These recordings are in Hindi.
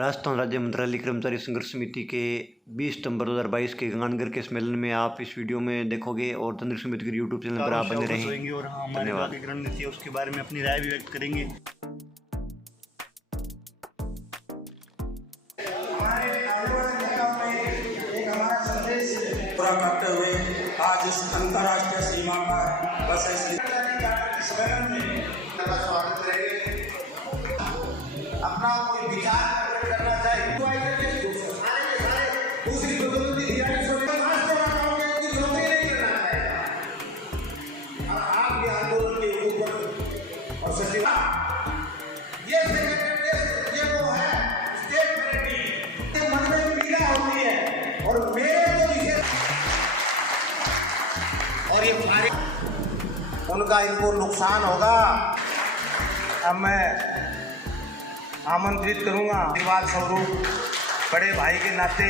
राजस्थान राज्य मंत्रालय कर्मचारी संघर्ष समिति के 20 सितंबर 2022 के गंगानगर के सम्मेलन में आप इस वीडियो में देखोगे और तंत्र समिति के यूट्यूब चैनल पर आप बने रहेंगे और हमारी आगे रणनीति है उसके बारे में अपनी राय भी व्यक्त करेंगे। पूरा करते हुए आज इस अंतर्राष्ट्रीय सीमा पर बस स्वागत करेंगे। अपना कोई विचार करना चाहिए दूसरी आप भी आंदोलन के ऊपर और सचिव ये वो है स्टेट कमेटी मन में पीड़ा होती है और मेरे और ये उनका इनको नुकसान होगा। अब मैं आमंत्रित करूंगा आशीर्वाद स्वरूप बड़े भाई के नाते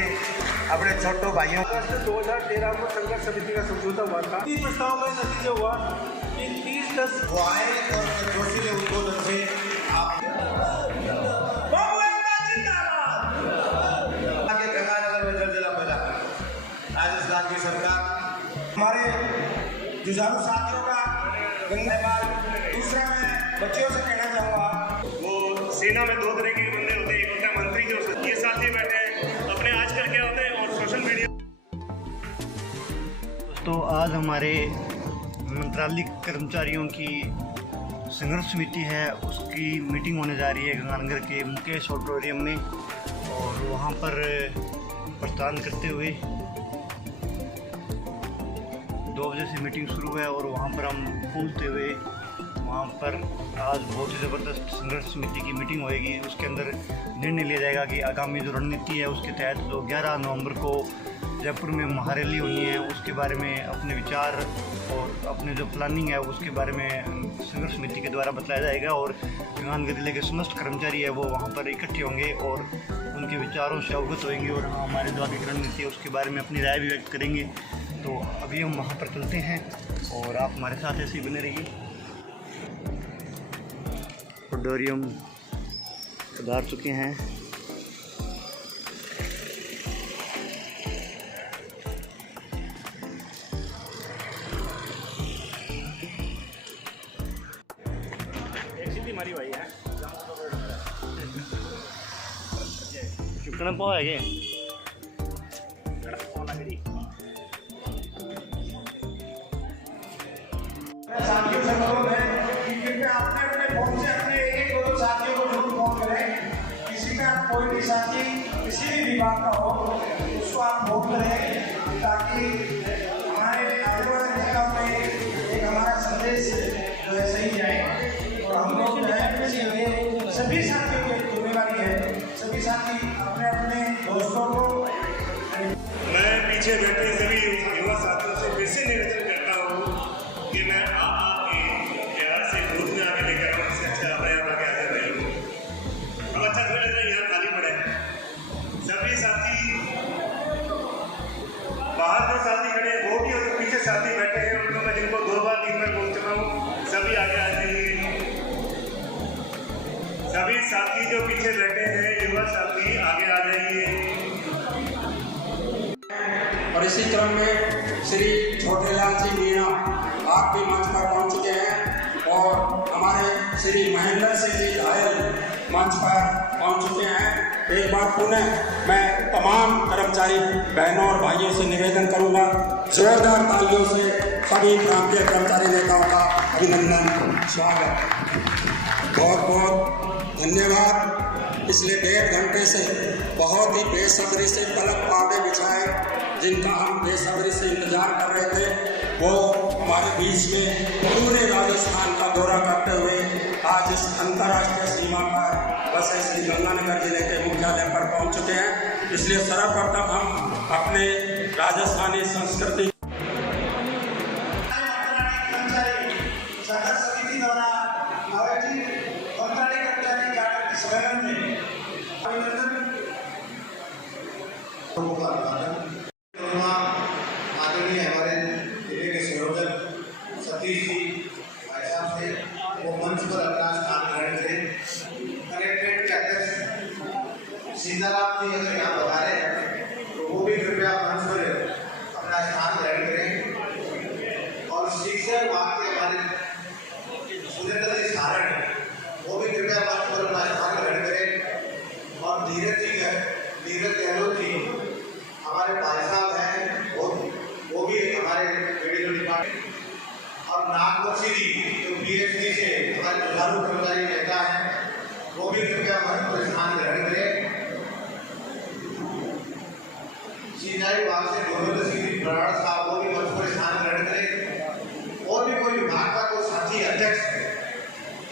अपने छोटे भाइयों 2013 में संघर्ष समिति का समझौता हुआ था। इस प्रस्ताव में नतीजा हुआ कि 30-10 वाय और जोशीले उद्बोधन से राजस्थान की सरकार हमारे जुझारू साथियों का धन्यवाद। दूसरा मैं बच्चों से कहना चाहूँगा वो सेना में 2 तरह के बंदे होते हैं, एक होता है मंत्री जो ये साथी बैठे हैं अपने आजकल क्या होते हैं और सोशल मीडिया। दोस्तों आज हमारे मंत्रालय कर्मचारियों की संघर्ष समिति है उसकी मीटिंग होने जा रही है गंगानगर के मुकेश ऑडिटोरियम में और वहाँ पर प्रस्थान करते हुए 2 बजे से मीटिंग शुरू है और वहाँ पर हम पहुँचते हुए वहाँ पर आज बहुत ही ज़बरदस्त संघर्ष समिति की मीटिंग होएगी। उसके अंदर निर्णय लिया जाएगा कि आगामी जो रणनीति है उसके तहत जो 11 नवंबर को जयपुर में महारैली होनी है उसके बारे में अपने विचार और अपने जो प्लानिंग है उसके बारे में संघर्ष समिति के द्वारा बताया जाएगा और गंगानगर जिले के समस्त कर्मचारी है वो वहाँ पर इकट्ठे होंगे और उनके विचारों से अवगत होंगे और हमारे जो आगे रणनीति है उसके बारे में अपनी राय भी व्यक्त करेंगे। तो अभी हम वहाँ पर चलते हैं और आप हमारे साथ ऐसे ही बने रहिए। ऑडिटोरियम पधार चुके हैं। हमारी भाई है चुकना पाओगे साथियों से अनुरोध है कि आपने अपने फोन से अपने एक दो साथियों को जरूर फोन करें। किसी का कोई भी साथी किसी भी विभाग का हो उसको आप फोन करें ताकि हमारे आने वाले नेता में एक हमारा संदेश जो है सही जाए और हम लोग जो है सभी साथियों की जिम्मेवारी है। सभी साथी अपने अपने दोस्तों को मैं पीछे बैठे सभी युवा साथियों से फिर से निवेदन करता हूँ कि मैं आपके प्यार से दूध में आगे लेकर आऊँ इससे अच्छा अपने आप आगे आगे रहे हूँ। अब अच्छा थोड़ा लग यहाँ खाली पड़े सभी साथी बाहर जो साथी खड़े हैं वो भी और पीछे साथी बैठे हैं उनको मैं जिनको 2 बार 3 बार बोल चुका हूँ सभी आगे आ जाइए। सभी साथी जो पीछे बैठे हैं युवा साथी आगे आ जाइए। और इसी क्रम में श्री छोटेलाल जी मीणा आप भी मंच पर पहुंच चुके हैं और हमारे श्री महेंद्र सिंह जी घायल मंच पर पहुंच चुके हैं। एक बार पुनः मैं तमाम कर्मचारी बहनों और भाइयों से निवेदन करूंगा जोरदार तालियों से सभी प्रांतीय कर्मचारी नेताओं का अभिनंदन स्वागत बहुत बहुत धन्यवाद। पिछले 1.5 घंटे से बहुत ही बेसब्री से पलक पावे बिछाए जिनका हम बेसब्री से इंतजार कर रहे थे वो हमारे बीच में पूरे राजस्थान का दौरा करते हुए आज इस अंतर्राष्ट्रीय सीमा पर बसे श्री गंगानगर जिले के मुख्यालय पर पहुंच चुके हैं। इसलिए सर्वप्रथम हम अपने राजस्थानी संस्कृति आदरणीय हमारे जिले के संयोजक सतीश जी भाई साहब से वो मंच पर अपना स्थान ग्रहण करें। कलेक्ट्रेट के अध्यक्ष सीताराम जी अगर यहाँ बता रहे हैं तो वो भी कृपया मंच पर अपना स्थान ग्रहण करें। और शिक्षक वाक्य हमारे सुरेंद्र जी सारण वो भी कृपया मंच पर अपना स्थान ग्रहण करें। और नीरज गहलोत जी हमारे भाई साहब हैं, वो भी हमारे मेडिकल डिपार्टमेंट। और नागवंशी जी जो PhD से हमारे जुझारू कर्मचारी नेता हैं, वो भी कृपया मंच पर स्थान ग्रहण करें। सिंचाई विभाग से गोविंद सिंह जी बराड़ साहब वो भी मंच पर स्थान ग्रहण करें। और भी कोई विभाग का कोई साथी अध्यक्ष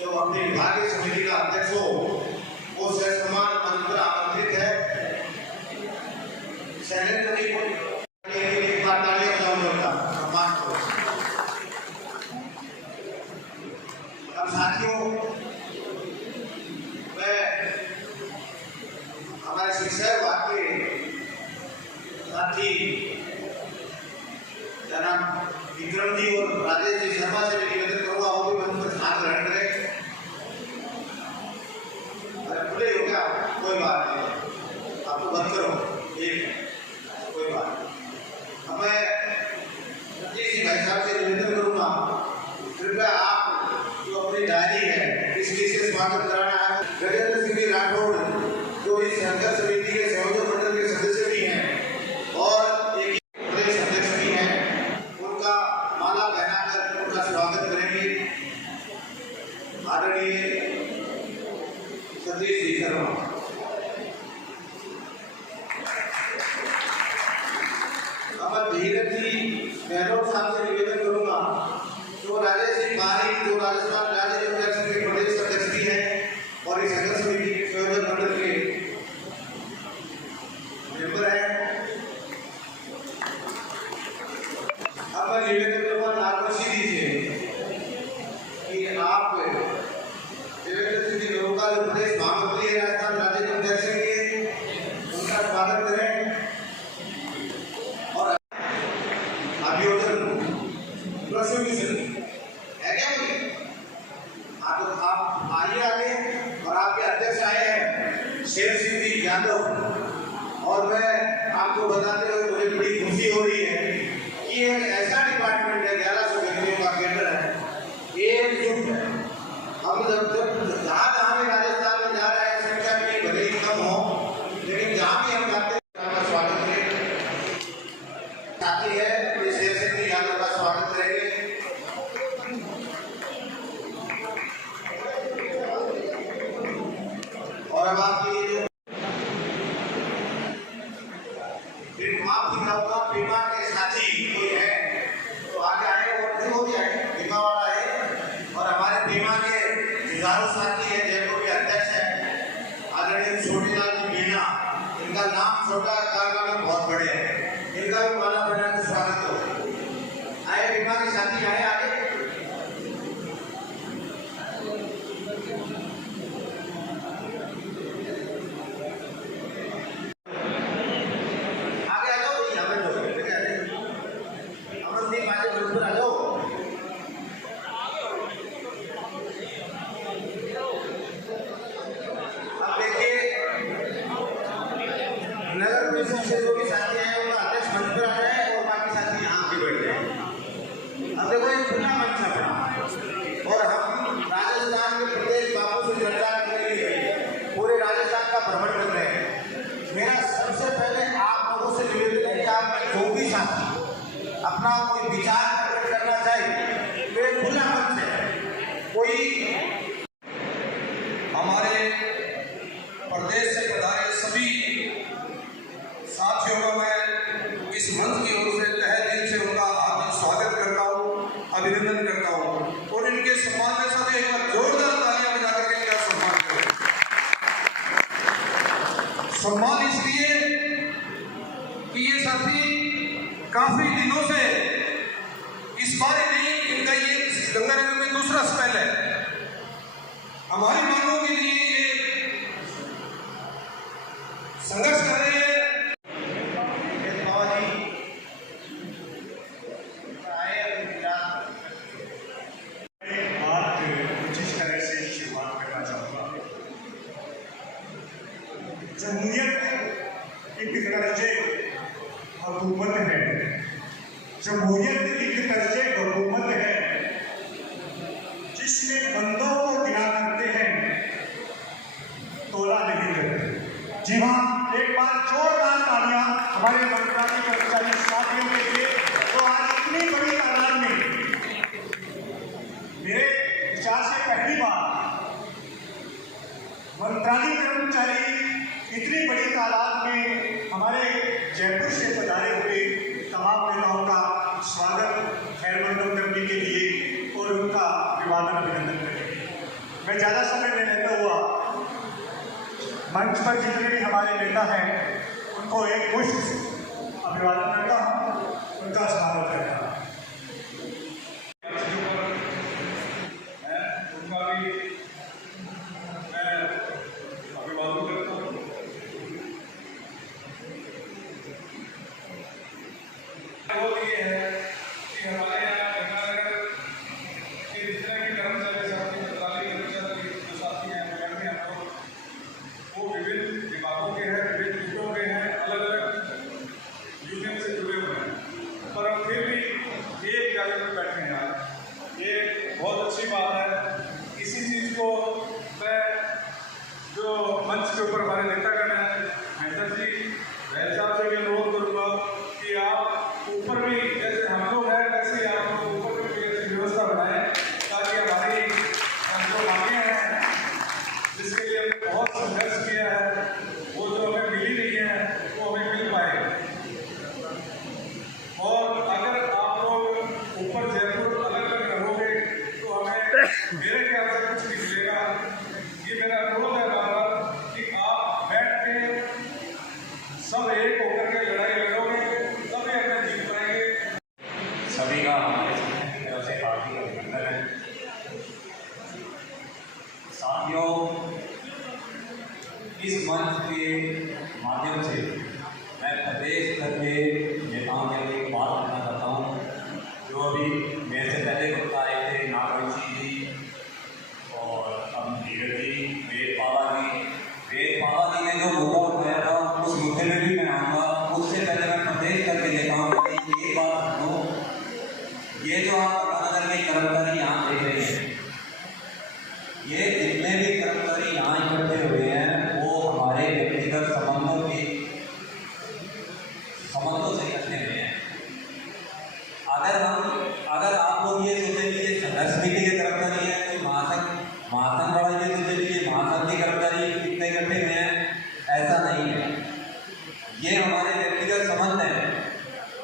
जो अपने विभागीय समिति का अध्यक्ष हो वो समान मंच पर आमंत्रित है। शैलेंद्र जी को एक बार तालियां बजाऊंगा सम्मान को। अब साथियों, मैं हमारे शिक्षा विभाग के साथी जनाब विक्रम जी और राजेश जी शर्मा से निवेदन करूंगा वो भी मंच पर स्थान ग्रहण करें। अरे खुले हो गया, कोई बात नहीं, आप तो बंद करो, कोई बात नहीं। अब मैं जी भाई साहब से निवेदन करूंगा, कृपया आप जो अपनी डायरी है इस विशेष स्वागत कराना है। गजेंद्र सिंह जी राठौड़ जो इस संघर्ष समिति के संयोजक मंडल के सदस्य भी हैं और एक प्रदेश अध्यक्ष भी हैं, उनका माला पहनाकर उनका स्वागत करेंगे। आदरणीय सतीश जी शर्मा। अब धीरज जी गहलोत साहब से निवेदन करूंगा जो राजेश सिंह पारी जो राजस्थान राज्य जनता संघ के प्रदेश अध्यक्ष भी हैं और इस संघर्ष समिति के संयोजक मंडल के मेंबर हैं। अब मैं निवेदन करूंगा नागवंशी जी से कि आप देवेंद्र सिंह जी लोका जो प्रदेश महामंत्री है राजस्थान राज्य जनता संघ के, उनका स्वागत करें। और अभियोजन प्रोसिक्यूशन है क्या कोई? आप आइए आगे। और आपके अध्यक्ष आए हैं शेर सिंह जी यादव। और मैं आपको बताते हुए मुझे बड़ी खुशी हो रही है कि एक ऐसा डिपार्टमेंट है 1100 व्यक्तियों का केंद्र है, एकजुट है। हम जब जहाँ भी राजस्थान में जा रहे हैं संख्या में भले ही कम हो, लेकिन जहाँ भी हम जाते हैं का स्वागत करें। साथी है शेर सिंह जी यादव का स्वागत करेंगे। और अब आपकी माफ दिखाऊंगा, बीमा के साथी कोई है तो आगे आए और नहीं हो गया है, बीमा वाला है। और हमारे बीमा के जुझारू साथी है जयपुर के अध्यक्ष है आदरणीय छोटेलाल जी मीणा। इनका नाम छोटा कारनामे बहुत बड़े हैं, इनका भी माला पहना के स्वागत हो। आए बीमा के साथी आए आगे। नगर परिषद से जो भी साथी हैं उनका अध्यक्ष मंच पर आ जाए और बाकी साथी यहाँ आके बैठ जाए। अब देखो ये खुला मंच है अपना और हम राजस्थान के प्रत्येक बापू से चर्चा करने के लिए पूरे राजस्थान का भ्रमण कर रहे हैं। मेरा सबसे पहले आप लोगों से निवेदन है कि आप जो भी साथी अपना कोई विचार प्रकट करना चाहिए तो ये खुला मंच है। कोई हमारे प्रदेश से पधारे सभी साथियों का मैं इस मंच की ओर से तहे दिल से उनका हार्दिक स्वागत करता हूँ, अभिनंदन करता हूँ। और इनके सम्मान के साथ एक बार जोरदार तालियां बजा करके इनका सम्मान करें। सम्मान इसलिए कि ये साथी काफी दिनों से इस बार नहीं, इनका ये गंगानगर में दूसरा स्पेल है। हमारी मांगों के लिए ये संघर्ष कर रहे हैं। जब जमहूरियत एक दर्जे हुकूमत है, जमहूरियत एक दर्जे हुकूमत है जिसमें बंदों को गिना करते हैं, तोला नहीं करते। जी हाँ, एक बार जोरदार तालियां हमारे मंत्रालय कर्मचारी साथियों के लिए तो आज इतनी बड़ी तादाद में, मेरे विचार से पहली बार मंत्रालय कर्मचारी इतनी बड़ी तादाद में हमारे जयपुर से पधारे हुए तमाम नेताओं का स्वागत खैरमकदम करने के लिए और उनका अभिवादन अभिनंदन करेंगे। मैं ज़्यादा समय नहीं लेता हुआ मंच पर जितने भी हमारे नेता हैं उनको एक मुश्त अभिवादन करता हूँ, उनका स्वागत करता हूँ। बहुत अच्छी बात है। इसी चीज़ को मैं जो मंच के ऊपर हमारे नेतागण हैं, महेंद्र जी साहब से भी अनुरोध करूँगा कि आप ऊपर भी जैसे हम लोग हैं वैसे आप लोग ऊपर भी ऐसी व्यवस्था बनाएं ताकि हमारी जो मांगे हैं जिसके लिए हमने बहुत संघर्ष किया है वो जो हमें मिली नहीं है वो हमें मिल पाए। और अगर आप लोग ऊपर जयपुर अलग अलग रहोगे तो हमें मेरे ख्याल से कुछ नहीं मिलेगा। ये मेरा अनुरोध है बार बार कि आप बैठ के सब एक होकर के लड़ाई लड़ोगे तभी अपने जीत पाएंगे। सभी का हमारे तरफ से हार्दिक अभिनंदन है। साथियों, इस मंच के माध्यम से मैं प्रदेश स्तर के नेताओं के लिए बात करना चाहता हूँ। जो अभी मेरे से पहले वक्त आए थे, नागवंशी जी और अब धीरज जी, वेद पावा जी ने जो मुद्दा उठाया था उस मुद्दे में भी मैं आऊँगा। उससे पहले मैं प्रदेश स्तर के नेताओं के लिए ये बात कहूँ, ये जो आप गंगानगर में कर्मचारी यहाँ देख रहे हैं, ये जितने भी कर्मचारी यहाँ इकट्ठे हुए हैं वो हमारे व्यक्तिगत संबंधों से इकट्ठे हुए हैं। अगर आप लोग ये सोचे कि ये संघर्ष समिति के कर्मचारी है, कोई महासंघ वाला ये सोचे कि ये महासंघ के कर्मचारी कितने इकट्ठे हुए हैं, ऐसा नहीं है। ये हमारे व्यक्तिगत संबंध है।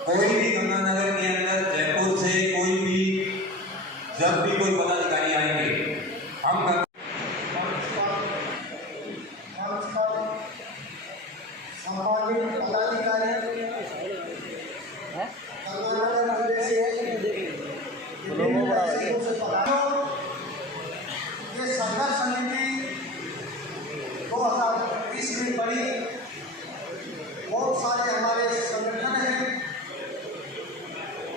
कोई भी गंगानगर के अंदर जयपुर से कोई भी जब भी कोई पदाधिकारी आएंगे हम सामाजिक पदाधिकारी ये संघर्ष समिति 2021 में बड़ी, बहुत सारे हमारे संगठन हैं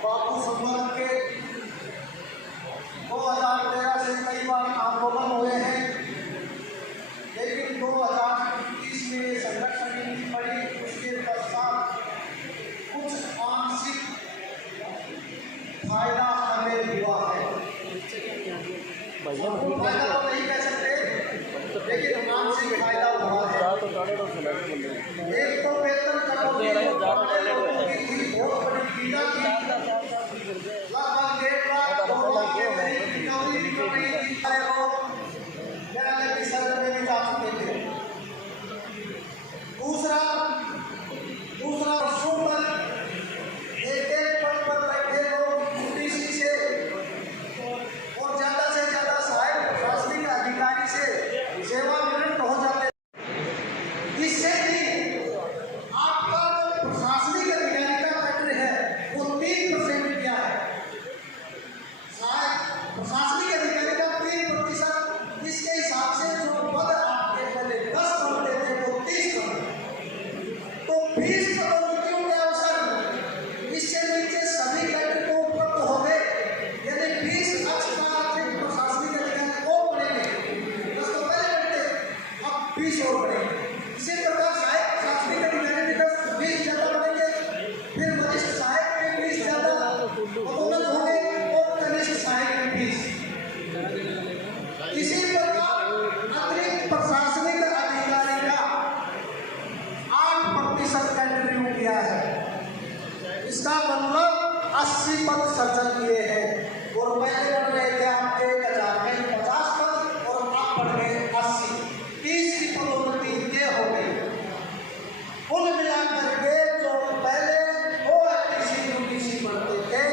बापू संवर्ग के। 2013 से कई बार आंदोलन हुए हैं, लेकिन 2021 में ये संघर्ष समिति बड़ी। उसके पश्चात कुछ आंशिक फायदा हमें हुआ है। फायदा तो नहीं कह सकते, लेकिन आंशिक फायदा हुआ है। एक तो वेतन कटौती बहुत बड़ी पीड़ा थी, लगभग 1.5 लाख 2 लाख के कटौती भी कर रही थी। सारे लोग न्यायालय की सदन में भी जा चुके थे। दूसरा वर्षों तक एक पद पर बैठे लोग यूटीसी से और ज़्यादा से ज़्यादा सहायक प्रशासनिक अधिकारी से सेवानिवृत्त हो जाते। इससे भी आपका जो प्रशासनिक अधिकारी का वेतन है वो 3% क्या है, सहायक प्रशासनिक अधिकारी का 3%। इसके हिसाब से जो पद आपके पहले 10 बनते थे वो 30 बने, तो 20 पदोन्नतियों के अवसर इससे नीचे सभी कैडर को उपलब्ध हो गए। यानी 20 अक्षराधिक प्रशासनिक अधिकारी और बढ़ेंगे, 10 तो पहले बढ़ते, अब 20 और बढ़ेंगे। इसी प्रकार से पद सृजन किए हैं और पहले बन रहे थे आपके 1000 में 50 पद और अब बढ़ गए 80, 30 की पदोन्नति इनके हो गई। कुल मिलाकर के जो पहले 2 एफटीसी यूपीसी बढ़ते थे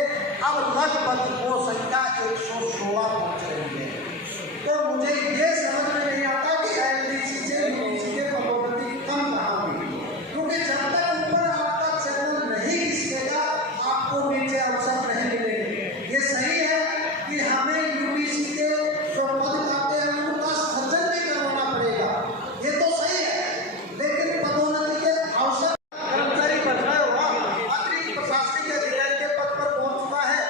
अब लगभग वो संख्या 116 पहुंच रही है। तो मुझे ये समझ में नहीं आता कि एफटीसी से यूपीसी के पदोन्नति कम कहाँ हुई, क्योंकि जब तक ऊपर आपका चैनल नहीं खिसकेगा आपको नीचे अवसर नहीं मिलेंगे। ये सही है कि हमें यूपीसी के जो पद खाते हैं उनका सृजन भी करवाना पड़ेगा, ये तो सही है, लेकिन पदोन्नति के अवसर कर्मचारी बढ़ रहा होगा, अतिरिक्त प्रशासनिक अधिकारी के पद पर पहुंच चुका है।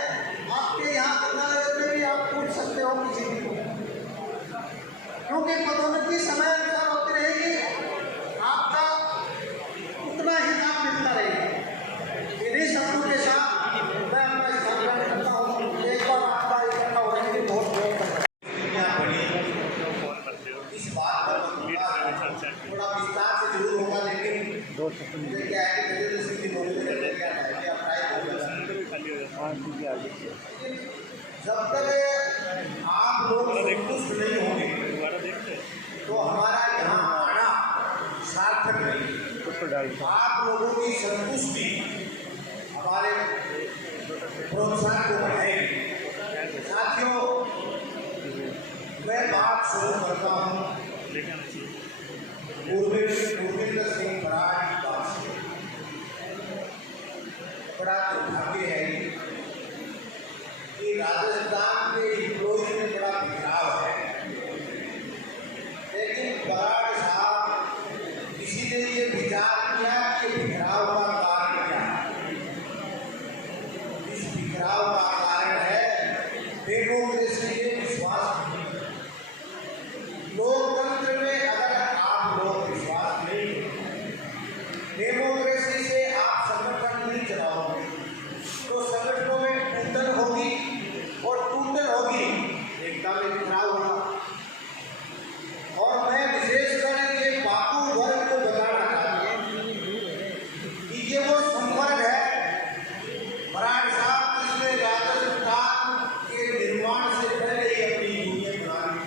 आपके यहाँ अदालत में भी आप पूछ सकते हो किसी भी को, क्योंकि पदोन्नति समय अनुसार होती रहेगी, आपका उतना ही लाभ मिलता रहेगा। इन्हीं शब्दों के साथ मैं अपना स्थान ग्रहण करता हूँ। एक बार आपका इकट्ठा होने के लिए बहुत बहुत धन्यवाद। इस बात पर थोड़ा विस्तार से जरूर होगा, लेकिन मुझे क्या है कि मेरे दृष्टि की नौकरी करने क्या है कि जब तक आप लोग संतुष्ट नहीं होंगे तो हमारा यहाँ आना सार्थक नहीं। आप लोगों की संतुष्टि हमारे प्रोत्साहन को बढ़ाएगी। साथियों, मैं बात शुरू करता हूँ गुरविंदर सिंह बराड़ की बात से। बड़ा दुर्भाग्य है कि राजस्थान के एम्प्लॉय में बड़ा बिखराव है, लेकिन बराड़ साहब किसी ने ये विचार किया कि बिखराव का कारण क्या है। इस बिखराव का कारण है डेमोक्रेसी में विश्वास नहीं। लोकतंत्र में अगर आप लोग विश्वास नहीं करें, डेमोक्रेसी से आप संगठन नहीं चलाओगे तो संगठनों में टूटन होगी और टूटन होगी एकता में बिखराव होगा। और मैं विशेषकर ये बापू वर्ग को बताना चाहता हूँ कि ये वो संवर्ग है बराड़ साहब जिसने राजस्थान के निर्माण से पहले ही अपनी यूनियन बना ली।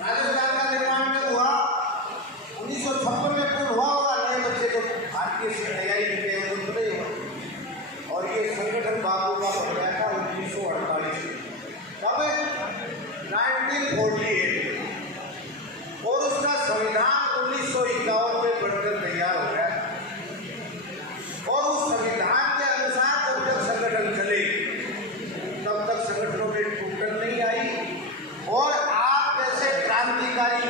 राजस्थान का निर्माण में हुआ 1956 में पूर्ण हुआ होगा, नए बच्चे तो भारतीय से तैयारी करते हैं तो नहीं हुआ। और ये संगठन बापू का बन गया था 1948 तब 1948 और उसका संविधान 1951 में बनकर तैयार हो गया। और उस संविधान के अनुसार जब तक संगठन चले तब तक संगठनों में टूटन नहीं आई। और आप जैसे क्रांतिकारी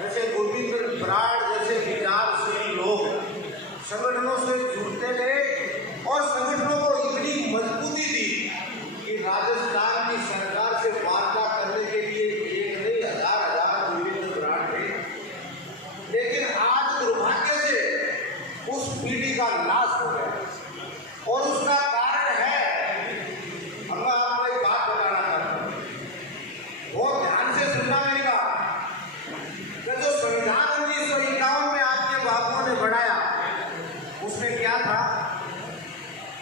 जैसे गुरविंदर बराड़ जैसे विचारशील लोग संगठनों से जुड़ते गए और संगठनों को इतनी मजबूती दी कि राजस्थान की सरकार से वार्ता करने के लिए एक नहीं हजार गुरविंदर बराड़ थे। लेकिन आज दुर्भाग्य से उस पीढ़ी का नाश हो गया और उसका कारण है, मैं आपको एक बात बताना चाहता हूँ, बहुत ध्यान से सुनना मेरी बात। कि जो संविधान 1951 में आपके बापुओं ने बनाया उसमें क्या था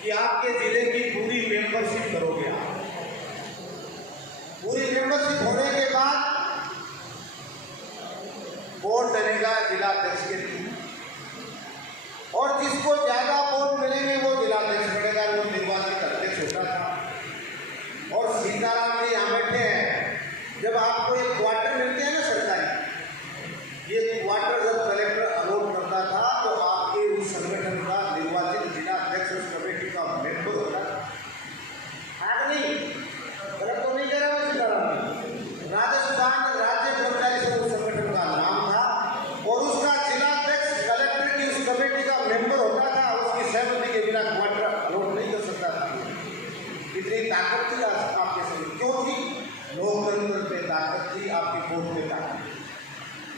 कि आपके जिले की पूरी मेंबरशिप करोगे आप। पूरी मेंबरशिप होने के बाद वोट डलेगा जिला अध्यक्ष के लिए और जिसको ज्यादा वोट मिलेंगे वो जिला अध्यक्ष बनेगा। वो निर्वाचित अध्यक्ष होता था। और सीताराम जी यहाँ बैठे हैं, जब आपको एक क्वार्टर मिलते हैं ना सरकारी, ये क्वार्टर जब कलेक्टर अलॉट करता था तो आपके उस संगठन का निर्वाचित जिला अध्यक्ष उस कमेटी का मेंबर होता था। नहीं गलत तो नहीं कह रहा मैं सीताराम। राजस्थान राज्य कर्मचारी संघ उस संगठन का नाम था और उसका जिला अध्यक्ष कलेक्टर की उस कमेटी का मेंबर होता था। उसकी सहमति के बिना क्वार्टर अलॉट नहीं कर सकता था। इतनी ताकत थी आपके संग, क्यों थी? लोकतंत्र पे ताकत थी, आपकी वोट में ताकत थी।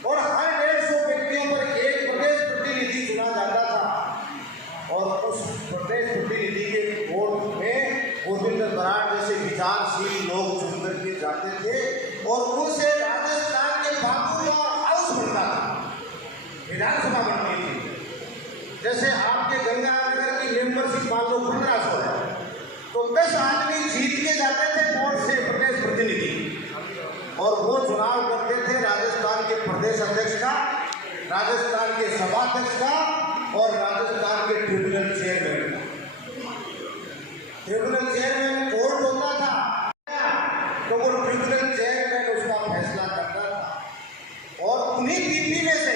और हर 150 व्यक्तियों पर एक प्रदेश प्रतिनिधि चुना जाता था और उस प्रदेश प्रतिनिधि के वोट में गुरविंदर बराड़ जैसे विचारशील लोग चुन करके जाते थे और उनसे राजस्थान के बापू का हाउस बनता था, विधानसभा बनती थी। जैसे आपके गंगानगर की मेंबरशिप मान लो 1500 है तो तो 10 आदमी जीत के जाते थे कोर्ट से प्रदेश प्रतिनिधि, और वो चुनाव करते थे राजस्थान के प्रदेश अध्यक्ष का, राजस्थान के सभाध्यक्ष का और राजस्थान के ट्रिब्यूनल चेयरमैन का। ट्रिब्यूनल चेयरमैन कोर्ट होता था, तो वो ट्रिब्यूनल चेयरमैन उसका फैसला करता था, और उन्हीं पीपी में से,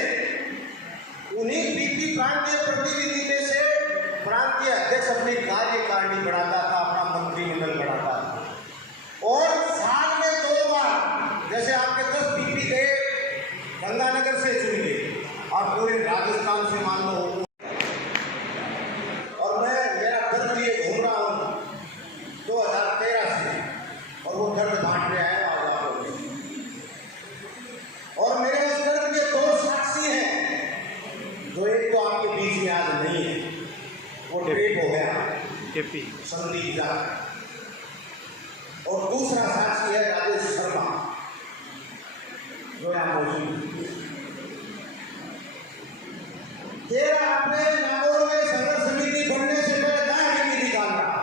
उन्हीं पीपी प्रांतीय प्रतिनिधि में से प्रांतीय अध्यक्ष अपनी कार्यकारिणी बढ़ाता था, अपना मंत्रिमंडल बढ़ाता था। और साल में 2 बार, जैसे आपके 10 पीपी गए गंगानगर से चुन गए और पूरे राजस्थान से मान लो, और मैं मेरा दर्द लिए घूम रहा हूँ 2013 से, और वो दर्द बांट रहा है आज आप लोग। और मेरे उस दर्द के 2 साक्षी हैं, जो एक तो आपके बीच में आज नहीं है, वो टेप हो गया केपी संदीप झा, और दूसरा साक्षी है राजेश शर्मा, जो यहाँ मौजूद। 13 अप्रैल नागौर में संघर्ष समिति बनने से पहले दायरे में निकाल रहा।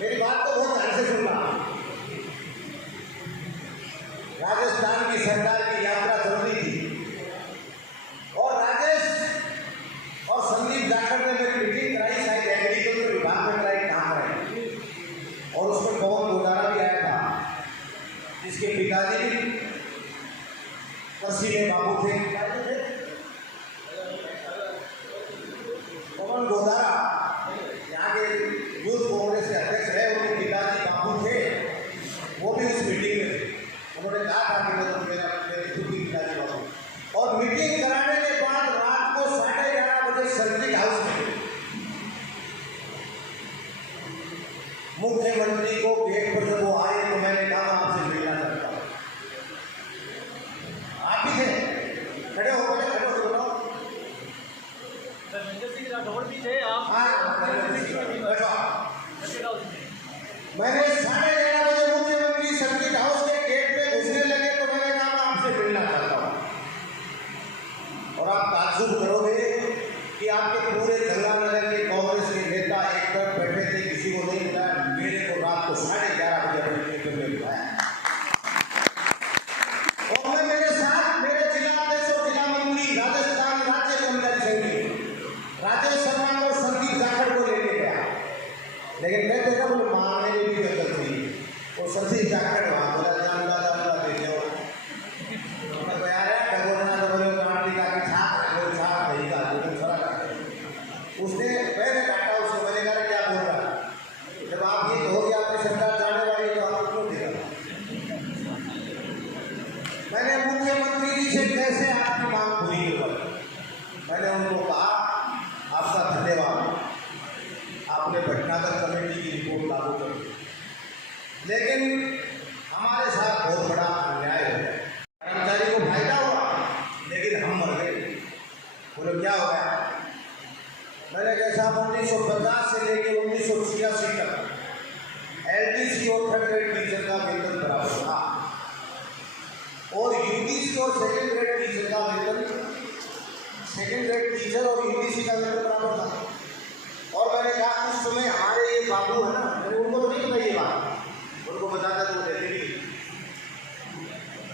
मेरी बात तो बहुत ध्यान से सुनना। राजस्थान की सरकार की यात्रा चल रही थी, और राजेश और संदीप जाखड़ ने मेरी मीटिंग कराई, शायद एग्रीकल्चर विभाग में कराई, कहाँ कराई, और उसमें पवन गोदारा भी आया था, जिसके पिताजी भी कृषि में बाबू थे। पवन गोदारा यहाँ के यूथ कांग्रेस के अध्यक्ष रहे, उनके पिताजी बाबू थे, वो भी उस मीटिंग में थे। उन्होंने कहा था कि मेरे खुद के पिताजी बाबू। और मीटिंग कराने के बाद रात को 11:30 बजे सर्किट हाउस में मुख्यमंत्री को गेट पर जब वो आए, तो मैंने कहा आपसे मिलना चाहता हूँ। आप भी थे, खड़े हो बोले, खड़े हो बोलो। मैंने 11:30 बजे मुख्यमंत्री सर्किट हाउस के गेट पे घुसने लगे, तो मैंने कहा आपसे मिलना चाहता हूँ। और आप ताज्जुब करोगे कि आपके पूरे गंगानगर के कांग्रेस के नेता एक तरफ बैठे थे, किसी को नहीं मिला। मेरे को रात को 11:30 बजे अपने पेपर में बुलाया, और मैं मेरे साथ मेरे जिला अध्यक्ष और जिला मंत्री राजस्थान राज्य कर्मचारी संघ राजेश शर्मा और संदीप जाखड़ को लेके गया। लेकिन मैं देखा बोले मारने में भी अकल थी, और संदीप जाखड़ वहाँ बोला जानला दे दो, मैं यार है बोलना तो बोले कांटी का कि छाप नहीं का, लेकिन फर्क है। उसने मैंने काटा, उसको मैंने कहा क्या बोल रहा है, जब आप ये कहोगे आपकी सरकार जाने वाली, तो आप क्यों देगा। मैंने मुख्यमंत्री जी से कैसे आपकी मांग पूरी कर, मैंने उनको कहा आपका धन्यवाद, आपने भटनागर कमेटी की रिपोर्ट लागू कर दी, लेकिन हमारे साथ बहुत बड़ा अन्याय हो गया। कर्मचारी को फायदा हुआ, लेकिन हम मर गए। बोले क्या हो गया। मैंने कैसा 1950 से लेकर 1986 तक LDC और 3rd ग्रेड टीचर का वेतन बराबर था, और UDC और 2nd ग्रेड टीचर का वेतन, 2nd ग्रेड टीचर और UDC का वेतन बराबर था। और मैंने कहा उस समय हमारे ये बाबू है ना, मैंने उनको तो नहीं बताई ये बात, उनको बताता तो देते नहीं।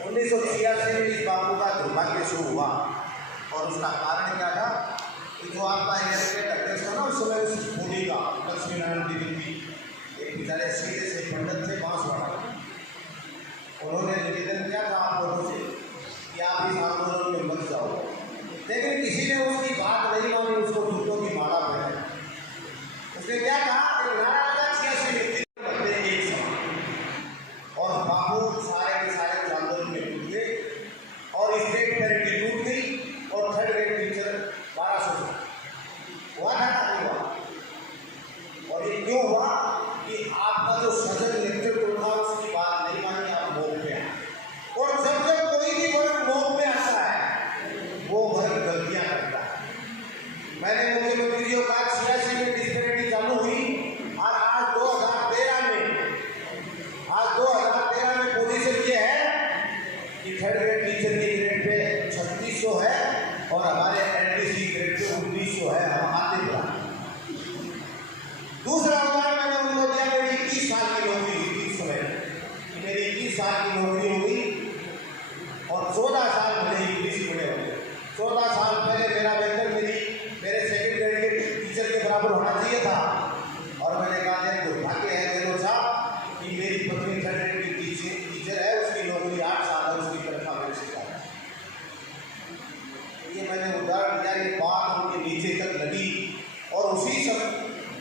1986 में इस बाबू का दुर्भाग्य शुरू हुआ, और उसका कारण क्या था कि जो आपका इलेक्टेड अध्यक्ष था ना उस समय, उस भूमि का लक्ष्मी नारायण द्विवेदी, एक बेचारे सीधे से पंडित थे बांसवाड़ा, उन्होंने निवेदन किया था आप लोगों से कि आप इस आंदोलन में मत जाओ, लेकिन किसी ने उसकी बात नहीं मानी, उसको जूतों की माला पहनाई। उसने क्या कहा, एक समान, और बाबू सारे के सारे उस आंदोलन में टूट गए, और स्टेट पैरिटी टूट गई, और 3rd ग्रेड टीचर 1200 हुआ था ना, नहीं हुआ। और ये क्यों हुआ कि आपका जो सजग नेतृत्व था उसकी बात नहीं मानी, आप मोह पे आए। और जब जब कोई भी वर्ग मोह में आता है, वो वर्ग गलतियां करता है। मैंने मुख्यमंत्री जी को कहा 86 में डिस्पैरिटी चालू हुई, और आज 2013 में पोजीशन ये है कि 3rd ग्रेड टीचर की ग्रेड पे 3600 है, और हमारे LDC ग्रेड पे 1900 है। हम आते दूसरा 14 साल पहले मेरा वेतन मेरे सेकंड ग्रेड के टीचर के बराबर होना चाहिए था, और मैंने कहा था दुर्भाग्य है गहलोत साहब कि मेरी पत्नी थर्ड ग्रेड की टीचर है, उसकी नौकरी 8 साल है, उसकी तनख्वाह मेरे से ज़्यादा है। ये मैंने उदाहरण दिया, ये बात उनके नीचे तक लगी, और उसी सब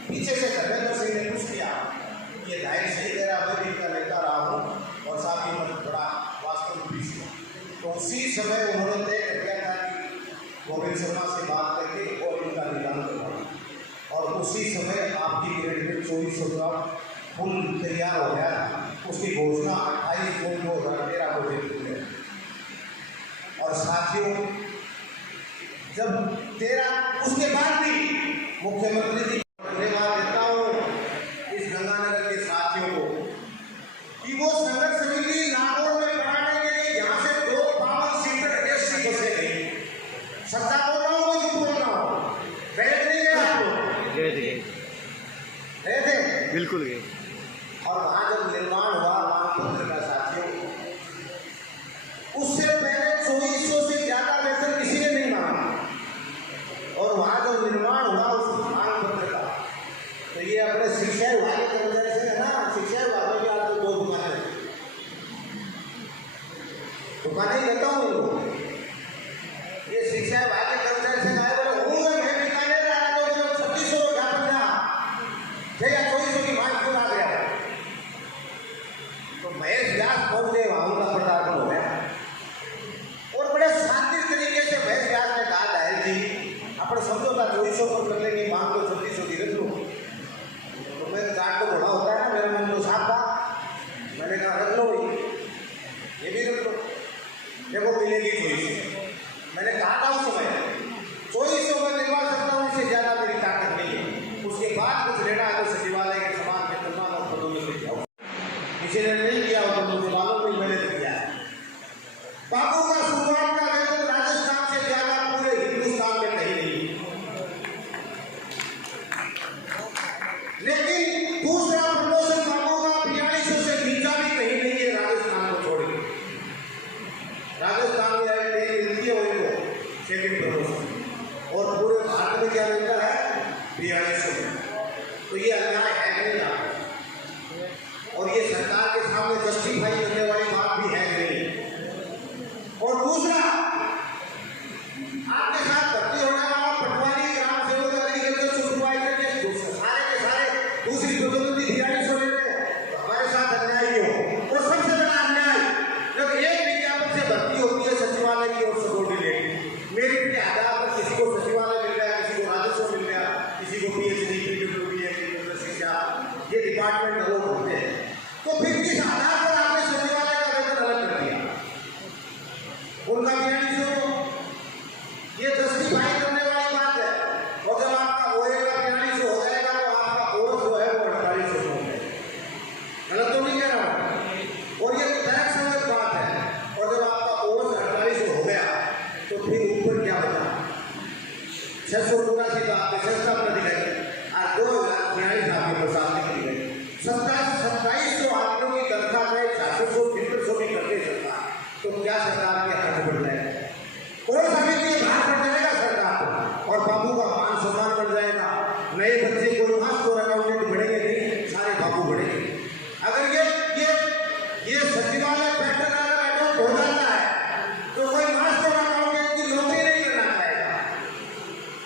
पीछे से धर्मेंद्र सिंह ने पूछ लिया, ये जाहिर सही कह रहा, मैं भी इनका लेता रहा हूँ और साथ ही मैं बड़ा वास्तव में पीछे। तो उसी समय उन्होंने तय कर दिया था कि गोविंद शर्मा से बात करके और इनका निदान करवाना, और उसी समय आपकी ग्रेड में 2400 का पुल तैयार हो गया था। उसकी घोषणा 28 जून 2013 को हुई है। और साथियों, जब 13 उसके बाद भी मुख्यमंत्री जी धन्यवाद देता हूँ इस गंगानगर के साथियों को कि वो संघर्ष समिति नागौर में बढ़ाने के लिए यहाँ से 2 52 सीटर के सीटों से गई। सत्ता बोल रहा हूँ, झूठ बोल रहा हूँ, गए नहीं गए थे, बिल्कुल गए। और वहाँ जब निर्माण हुआ रामचंद्र का साथियों, उससे पहले 2400 से ज़्यादा वेतन किसी ने नहीं मांगा, और वहाँ जब निर्माण हुआ उस मांग पत्र का, तो ये अपने शिक्षा विभाग के कर्मचारी से है ना, शिक्षा विभाग में आपको 2 दुकानें ही कहता हूँ इनको, ये शिक्षा विभाग के कर्मचारी से आए बोले हूँ मैं बीकानेर रहा तो 3600 ज्ञापन था, या 2400 की मांग क्यों आ गया। तो महेश व्यास पहुंचे, वहाँ उनका पदार्पण हो गया, और बड़े शांति तरीके से महेश व्यास ने कहा दाहिर जी अपने समझौता 2400 पर कर लेंगे, मांग तो 3600 की रख लो। तो मैं चार्ट तो बड़ा होता है ना, मेरा मन तो साफ था, मैंने कहा रख लो भाई, ये भी रख लो, देखो मिलेगी 2400। मैंने कहा था उस समय 2400 में दिलवा सकता हूँ, इससे ज़्यादा मेरी ताकत नहीं है। उसके बाद कुछ लेना है तो सचिवालय के समान वेतनमान और पदों में ले जाओ, किसी ने नहीं किया हो तो मुझे मालूम नहीं, मैंने तो किया है। बाबू का शुरुआत का वेतन राजस्थान से ज़्यादा पूरे हिंदुस्तान में कहीं नहीं, लेकिन दूसरा प्रमोशन बाबू का 4200 से नीचा भी कहीं नहीं है राजस्थान को छोड़ के। राजस्थान में मिलती है उनको सेकंड प्रमोशन, और पूरे भारत में क्या मिलता है 4200। तो ये अन्याय है नहीं ना, और ये सरकार के सामने जस्टिफाई करने वाली बात भी है नहीं। और दूसरा, आपके साथ भर्ती होने वाला पटवारी, ग्राम सेवक, एग्रीकल्चर सुपरवाइजर के सारे के सारे दूसरी पदोन्नति 4200 लेते हैं, तो हमारे साथ अन्याय क्यों। और सबसे बड़ा अन्याय जब एक विज्ञापन से भर्ती होती है सचिवालय की और सबॉर्डिनेट, मेरिट के आधार पर किसी को सचिवालय मिल गया, किसी को राजस्व मिल गया, किसी को PhD, PhD, शिक्षा, ये डिपार्टमेंट लोग होते हैं, तो फिर किस आधार पर आपने सचिवालय का वेतन अलग कर दिया, उनका 4200, ये जस्टिफाई करने वाली बात है। और जब आपका OA का 4200 हो जाएगा तो आपका कोर्स जो है वो 4800 हो जाएगा, गलत तो नहीं कह रहा हूँ, और ये तर्क संगत बात है। और जब आपका कोर्स 4800 हो गया तो फिर ऊपर क्या बचा, 682 का आपके संस्था पर दिखाई, आज 2,42,000 आपके प्रशासनिक दी गई, 2700 आदमियों की तनख्वाह में 400 500 भी करते सरकार, तो क्या सरकार के हाथ बढ़ जाएगा, कौन सा व्यक्ति बाहर बढ़ जाएगा सरकार को, और बाबू का मान सम्मान बढ़ जाएगा। नए बच्चे कोई मास्टर अकाउंटेंट बढ़ेंगे नहीं, सारे बाबू बढ़ेंगे। अगर ये सचिवालय पैटर्न अगर एडॉप्ट हो जाता है तो कोई मास्टर अकाउंटेंट की नौकरी नहीं करना चाहेगा।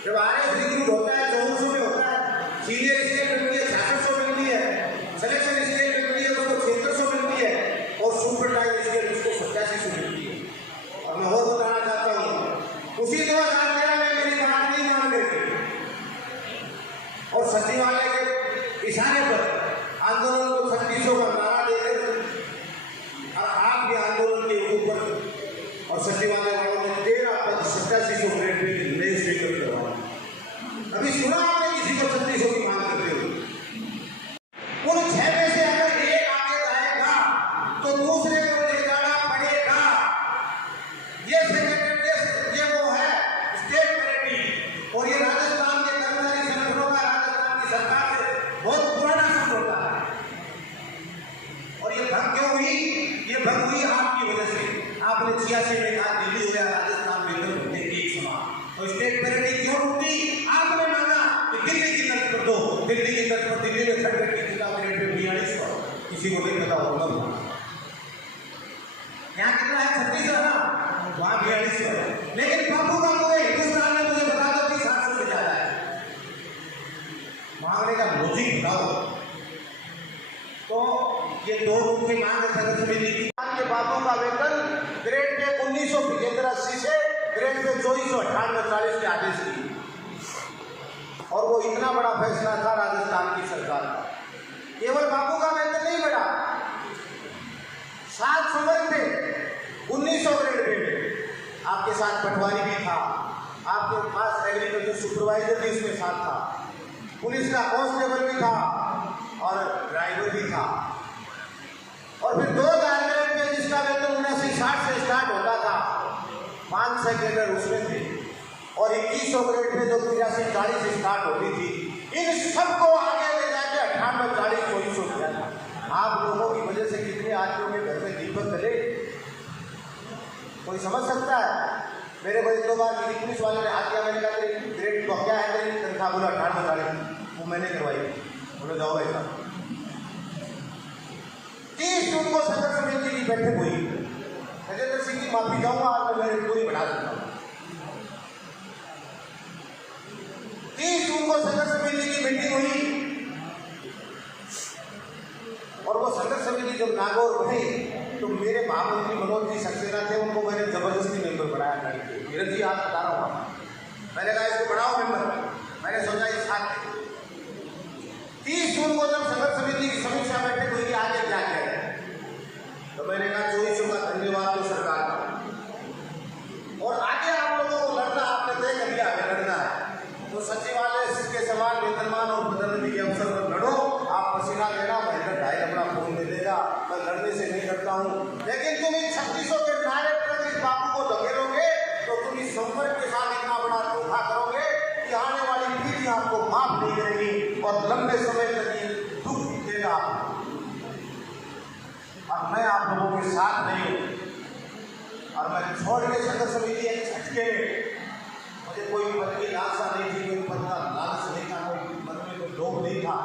जब RS रिक्रूट होता है 400 में होता है, सीनियर स्केल मिलती है 6600 मिलती है, सिलेक्शन स्केल मिलती है उसको 7600 मिलती है, और सुपर टाइम स्केल उसको 8500 मिलती है। और मैं और बताना चाहता हूँ, उसी 2013 में मेरी बात नहीं मान गई, और सचिवालय के इशारे पर आंदोलन को 3600 का नारा देकर, और आप भी आंदोलन के ऊपर, और सचिवालय वालों ने 13 पद 8700 ग्रेड पे नए स्वीकृत करवाया। अभी सुना आपने किसी को 3600 की मांग करते हुए? उन 6 में से अगर एक आगे जाएगा तो दूसरे को ले जाना पड़ेगा। ये सेक्रेटरी, ये वो है स्टेट पैरिटी, और ये राजस्थान के कर्मचारी संगठनों का राजस्थान की सरकार से बहुत पुराना समझौता है। दिल्ली की तरफ दिल्ली में खड़ करके कितना ग्रेड पे 4200, किसी को नहीं पता होगा यहाँ कितना है 3600 ना, वहाँ 4200 है। लेकिन बापू का पूरे हिंदुस्तान में मुझे बता दो 800 से ज्यादा है। मांगने का लॉजिक बताओ। तो ये दो मुख्य मांग है संघर्ष समिति की। के बापू का वेतन ग्रेड पे 1975 से ग्रेड पे 2498 के आदेश की, और वो इतना बड़ा फैसला था राजस्थान की सरकार का। केवल बापू का वेतन नहीं बढ़ा, 7 संवर्ग में 1900 ग्रेड पे आपके साथ पटवारी भी था, आपके पास एग्रीकल्चर सुपरवाइजर भी इसमें साथ था, पुलिस का कांस्टेबल भी था और ड्राइवर भी था। और फिर 2000 ग्रेड पे जिसका वेतन 1960 से स्टार्ट होता था, 500 कैडर उसमें थे, और 2100 ग्रेड पे जो 83-40 से स्टार्ट होती थी, इन सबको आगे ले जाके 98-40-2400 किया था। आप लोगों की वजह से कितने आदमियों के घर में दीपक जले, कोई समझ सकता है? मेरे को 1-2 बार किसी पुलिस वाले ने हाथ किया, मैंने कहा तेरी ग्रेड तो क्या है, तेरी तनख्वाह? बोला 98-40, वो मैंने करवाई। बोले जाओ ऐसा। 30 जून को संघर्ष समिति की बैठक हुई। गजेंद्र सिंह की माफी जाऊंगा, आज मैं मेरी पूरी बढ़ा देता हूँ। 30 जून को संघर्ष समिति की मीटिंग हुई, और वो संघर्ष समिति जब नागौर बनी तो मेरे महामंत्री मनोज जी सक्सेना थे, उनको मैंने जबरदस्ती मेंबर बनाया। मेरे जी आज बता रहा हूँ, मैंने कहा इसको बनाओ मेंबर। मैंने सोचा इस साथ 30 जून को जब संघर्ष समिति की समीक्षा बैठक हुई कि आगे क्या किया है, तो मैंने कहा 2400 का धन्यवाद तो सरकार का, और आगे आप लोगों को लड़ना आपने तय कर लिया है, लड़ना है तो सचिवालय के समान वेतनमान और पदोन्नति के अवसर पर लड़ो। आप पसीना देना, महेंद्र ढाई अपना फोन दे देगा, मैं लड़ने से नहीं करता हूँ। लेकिन तुम इन 3600 के नारे पर इस बापू को धकेलोगे तो तुम इस संपर्क के साथ इतना बड़ा धोखा करोगे कि आने वाली पीढ़ी आपको माफ नहीं करेगी और लंबे समय तक ये दुख देगा। और मैं आप लोगों के साथ नहीं हूँ, और मैं छोड़ के संघर्ष समिति एक झटके में, मुझे कोई पद की लालसा नहीं थी, कोई पद का लालच नहीं था, कोई मन में कोई लोभ नहीं था,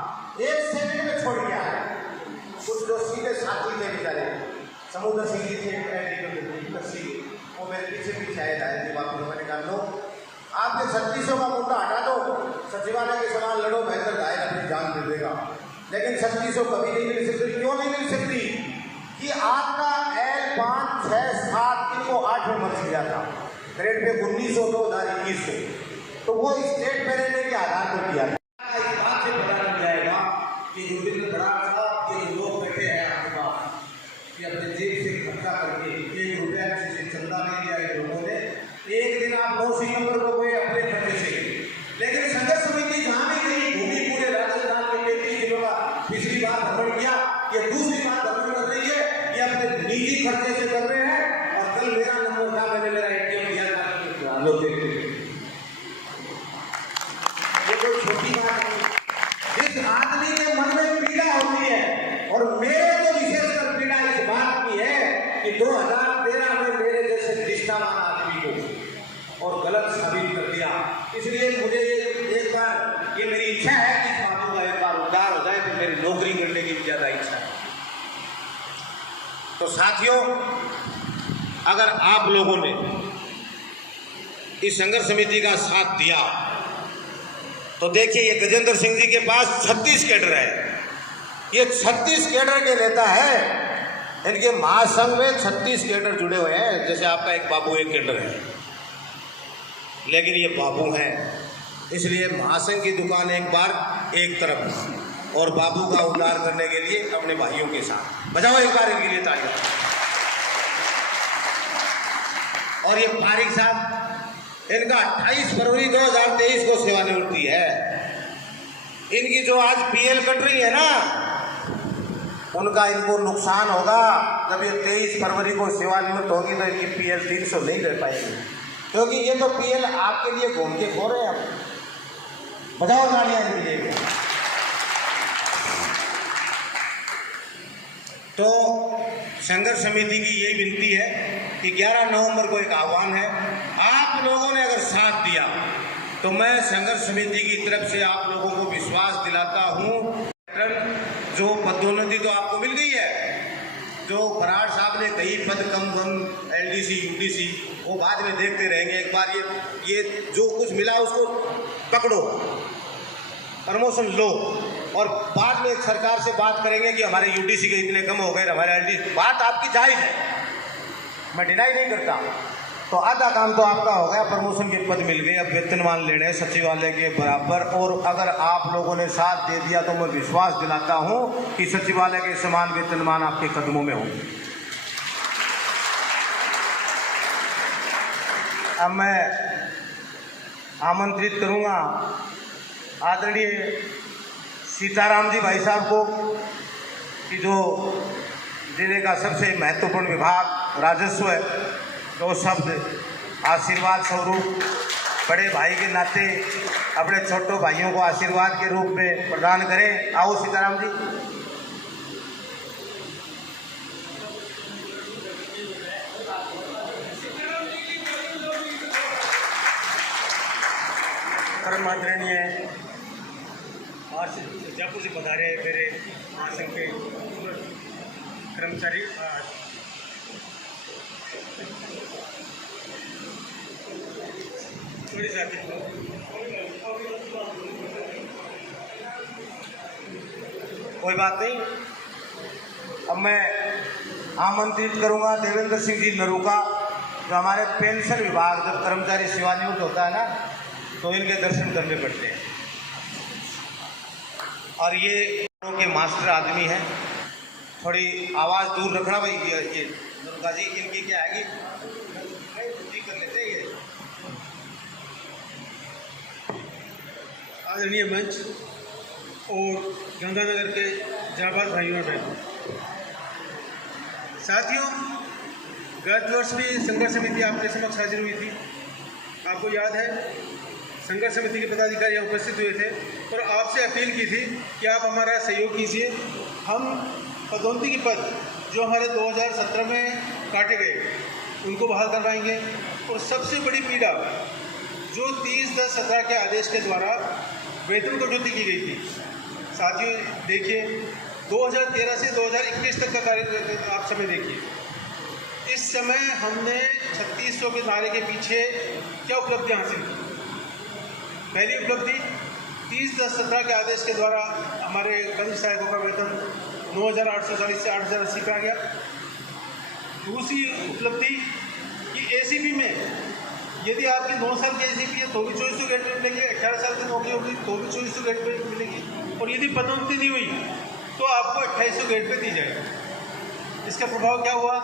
1 सेकंड में छोड़ गया है। कुछ जो सीधे साथी थे बेचारे, समुद्र सिंह जी थे, वो मेरे पीछे पीछे आए थे बापू। मैंने कहा लो, आपके 3600 का मुद्दा हटा दो, सचिवालय के समान लड़ो, महेंद्र ढाई अपनी जान दे देगा। लेकिन 3600 कभी नहीं मिल सकती। क्यों नहीं मिल सकती? कि आपका L5, 6, 7 इनको 8 में मर्ज किया था, ग्रेड पे 1900 2021 से, तो वो स्टेट पे रहने के आधार पर किया था। इस बात से पता लग जाएगा कि गोविंद बराड़ साहब, ये जो लोग बैठे हैं आपके पास, कि अपने जेब से खर्चा करके 1 रुपया किसी से चंदा नहीं लिया इन लोगों ने। एक दिन आप 9 सितंबर को गए अपने खर्चे से, लेकिन संघर्ष समिति जहाँ भी गई घूमी पूरे राजस्थान के 33 जिलों का पिछली बार भ्रमण किया, ये दूसरी बार भ्रमण कर रही है, ये अपने निजी खर्चे से कर रहे हैं। और कल मेरा नंबर था, मैंने मेरा ATM दिया था, ये कोई छोटी बात नहीं। जिस आदमी के मन में पीड़ा होती है, और मेरे तो विशेषकर पीड़ा इस बात की है कि 2013 में मेरे जैसे निष्ठावान आदमी को और गलत साबित कर दिया। इसलिए मुझे एक बार ये मेरी इच्छा है कि इस बाबू का एक बार उद्धार हो जाए, तो मेरी नौकरी करने की भी ज्यादा इच्छा है। तो साथियों, अगर आप लोगों ने इस संघर्ष समिति का साथ दिया तो देखिए, ये गजेंद्र सिंह जी के पास 36 कैडर है, ये 36 कैडर के नेता है। इनके महासंघ में 36 कैडर जुड़े हुए हैं। जैसे आपका एक बाबू एक कैडर है, लेकिन ये बाबू हैं, इसलिए महासंघ की दुकान एक बार एक तरफ, और बाबू का उद्धार करने के लिए अपने भाइयों के साथ बजाओ एक बार इनके लिए तालियां। और ये पारिक साहब, इनका 28 फरवरी 2023 को सेवानिवृत्ति है। इनकी जो आज PL कट रही है ना, उनका इनको नुकसान होगा। जब ये 23 फरवरी को सेवानिवृत्त होगी तो इनकी PL 300 नहीं ले पाएगी, क्योंकि ये तो PL आपके लिए घूम के खो रहे हैं। बजाओ तालियां इनके लिए। तो संघर्ष समिति की यही विनती है कि 11 नवंबर को एक आह्वान है, आप लोगों ने अगर साथ दिया तो मैं संघर्ष समिति की तरफ से आप लोगों को विश्वास दिलाता हूँ, जो पदोन्नति तो आपको मिल गई है, जो बराड़ साहब ने कई पद कम एलडीसी यूडीसी वो बाद में देखते रहेंगे। एक बार ये जो कुछ मिला उसको पकड़ो, प्रमोशन लो, और बाद में सरकार से बात करेंगे कि हमारे यूडीसी के इतने कम हो गए, हमारे एलडीसी। बात आपकी जायज़ है, मैं डिनाई नहीं करता। तो आधा काम तो आपका हो गया, प्रमोशन के पद मिल गए, अब वेतनमान लेने सचिवालय के बराबर। और अगर आप लोगों ने साथ दे दिया तो मैं विश्वास दिलाता हूं कि सचिवालय के समान वेतनमान आपके कदमों में होंगे। अब मैं आमंत्रित करूंगा आदरणीय सीताराम जी भाई साहब को कि जो जिले का सबसे महत्वपूर्ण विभाग राजस्व है, दो शब्द आशीर्वाद स्वरूप बड़े भाई के नाते अपने छोटे भाइयों को आशीर्वाद के रूप में प्रदान करें। आओ सीताराम जी। परम आदरणीय आज जयपुर से पधारे मेरे महासंघ के कर्मचारी, थोड़ी साथी कोई बात नहीं। अब मैं आमंत्रित करूंगा देवेंद्र सिंह जी नरूका, जो हमारे पेंशन विभाग, जब कर्मचारी सेवानिवृत्त होता है ना तो इनके दर्शन करने पड़ते हैं। और ये के मास्टर आदमी हैं, थोड़ी आवाज़ दूर रखना भाई। ये नरूका जी, इनकी क्या है कि कर लेते हैं ये। आदरणीय मंच और गंगानगर के जाबाज भाइयों और बहनों, साथियों, गत वर्ष भी संघर्ष समिति आपके समक्ष हाजिर हुई थी। आपको याद है, संघर्ष समिति के पदाधिकारी यहाँ उपस्थित हुए थे और आपसे अपील की थी कि आप हमारा सहयोग कीजिए। हम पदोन्नति के पद जो हमारे 2017 में काटे गए उनको बहाल करवाएंगे। और सबसे बड़ी पीड़ा जो 30/10/17 के आदेश के द्वारा वेतन कटौती की गई थी। साथियों देखिए, 2013 से 2021 तक का कार्य आप समय देखिए। इस समय हमने 3600 के नारे के पीछे क्या उपलब्धियां हासिल की। पहली उपलब्धि 30/10/17 के आदेश के द्वारा हमारे बंद सहायकों का वेतन 9,840 से 8,080 पे आ गया। दूसरी उपलब्धि कि एसीपी में यदि आपकी 9 साल की एसीपी है तो भी 2400 गेट पे मिलेगी, 18 साल की नौकरी होगी तो भी 2400 गेट पे मिलेगी, और यदि पदोन्नति नहीं हुई तो आपको 2800 गेट पे दी जाएगी। इसका प्रभाव क्या हुआ?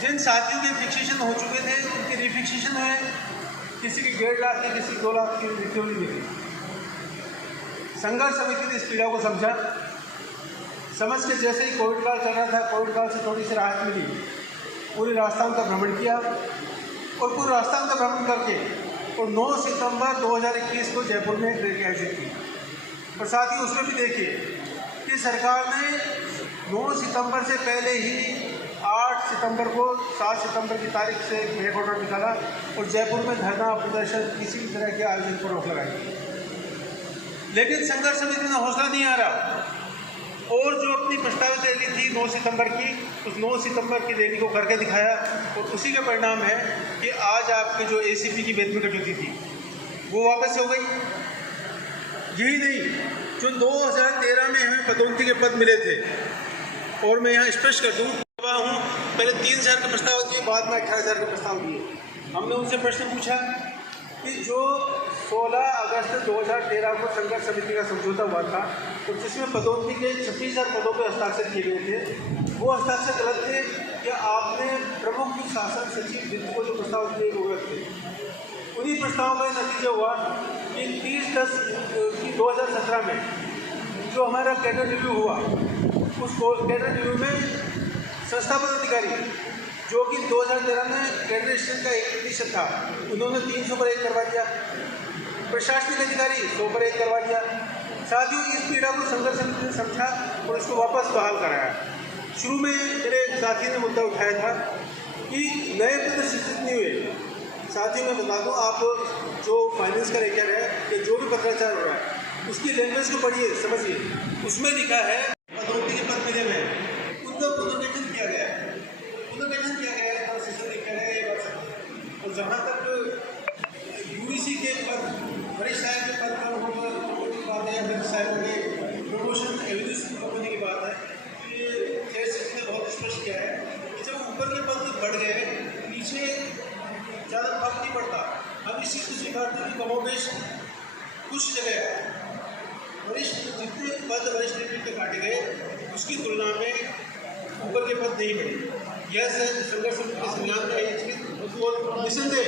जिन साथियों के फिक्सेशन हो चुके थे उनके रिफिक्सेशन हुए, किसी की 1.5 लाख की, किसी 2 लाख की रिकवरी मिली। संघर्ष समिति ने इस पीड़ा को समझा, समझ के जैसे ही कोविड काल चल रहा था, कोविड काल से थोड़ी सी राहत मिली, पूरे राजस्थान का भ्रमण किया और पूरे राजस्थान का भ्रमण करके और 9 सितंबर 2021 को जयपुर में एक रैली आयोजित की। और साथ ही उसमें भी देखिए कि सरकार ने 9 सितंबर से पहले ही 8 सितंबर को 7 सितंबर की तारीख से एक बैक ऑर्डर निकाला और जयपुर में धरना प्रदर्शन किसी भी तरह के आयोजन पर रोक लगाई। लेकिन संघर्ष समिति ने हौसला नहीं आ रहा और जो अपनी प्रस्तावित रैली थी 9 सितंबर की, उस 9 सितंबर की रैली को करके दिखाया। और उसी का परिणाम है कि आज आपके जो एसीपी की वेतन कटौती थी वो वापस हो गई। यही नहीं, जो 2013 में हमें पदोन्नति के पद मिले थे, और मैं यहाँ स्पष्ट कर दूँ हूँ, पहले 3,000 का प्रस्ताव दिए, बाद में 18,000 का प्रस्ताव दिए। हमने उनसे प्रश्न पूछा कि जो 16 अगस्त 2013 को संघर्ष समिति का समझौता हुआ था तो जिसमें पदोन्नति के 26,000 पदों पर हस्ताक्षर किए गए थे, वो हस्ताक्षर गलत थे या आपने प्रमुख शासन सचिव वित्त को जो प्रस्ताव दिए वो गलत थे। उन्हीं प्रस्तावों का नतीजा हुआ कि 30/10/2017 में जो हमारा कैडर रिव्यू हुआ, उस कैडर रिव्यू में संस्थापक अधिकारी जो कि 2013 में कैडरेशन का 1% था, उन्होंने 300 पर 1 करवा दिया। प्रशासनिक अधिकारी 100 पर 1 करवा दिया। साथ ही इस पीड़ा को संघर्ष समिति ने समझा और इसको वापस बहाल कराया। शुरू में मेरे साथी ने मुद्दा उठाया था कि नए पद सृजित नहीं हुए, साथ ही मैं बता दूं, आप जो फाइनेंस का लेकर है या जो भी पत्राचार हो रहा है उसकी लैंग्वेज को पढ़िए, समझिए। उसमें लिखा है अथॉरिटी के पद मिले में पुनर्गठन किया गया है, ट्रांसलेशन लिखा है ये बात सही। और जहाँ तक यूडीसी के पद, वरिष्ठ सहायक के पद पर बात है या फिर सहायक के प्रमोशन एविडेंस होने की बात है, ये केस ने बहुत स्पष्ट किया है कि जब ऊपर के पद बढ़ गए, नीचे ज़्यादा फर्क नहीं पड़ता। अब इसी किसी भारतीय की कमोबेश कुछ जगह वरिष्ठ जितने पद वरिष्ठ नीति पे काटे गए उसकी तुलना में ऊपर के पद नहीं बढ़े। यह संघर्ष के संज्ञान का ये चीज़ और निसंदेह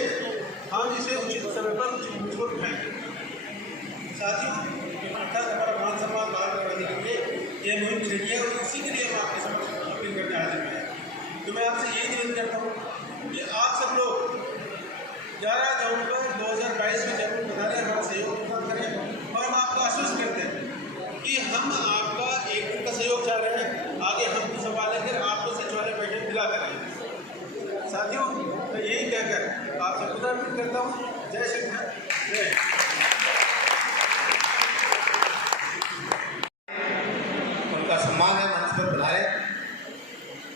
हम इसे उचित समय पर उचित रूप उठाएंगे। साथियों, अर्थात हमारा मान सम्मान बहाल करने के लिए यह मुहिम छेड़ी है और उसी के लिए हम आपके समक्ष अपील करने हाजिर हैं। तो मैं आपसे यही निवेदन करता हूँ कि आप सब लोग 11 नवंबर 2022 में जरूर बताने हमारा सहयोग प्रदान करें और हम आपको आश्वस्त करते हैं कि हम आपका एक दिन का सहयोग चाह रहे हैं। आगे हम कुछ सवाल लेकर आपको सचिवालय बैठक दिला करेंगे। साथियों, मैं यही कहकर आपसे खुदा उम्मीद करता हूँ। जय शंकर, जय। उनका सम्मान है, मंच पर बुलाए।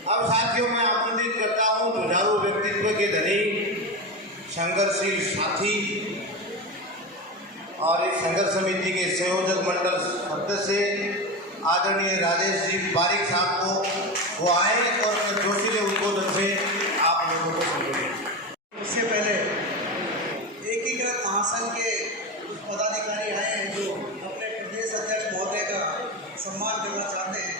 अब साथियों, मैं आमंत्रित करता हूँ जुझारू व्यक्तित्व के धनी, संघर्षशील साथी और इस संघर्ष समिति के संयोजक मंडल सदस्य आदरणीय राजेश जी पारिक साहब को वो आए और जोशीले उद्बोधन से आप लोगों को सुनेंगे। उससे पहले एकीकृत महासंघ के कुछ पदाधिकारी आए हैं जो अपने प्रदेश अध्यक्ष महोदय का सम्मान करना चाहते हैं।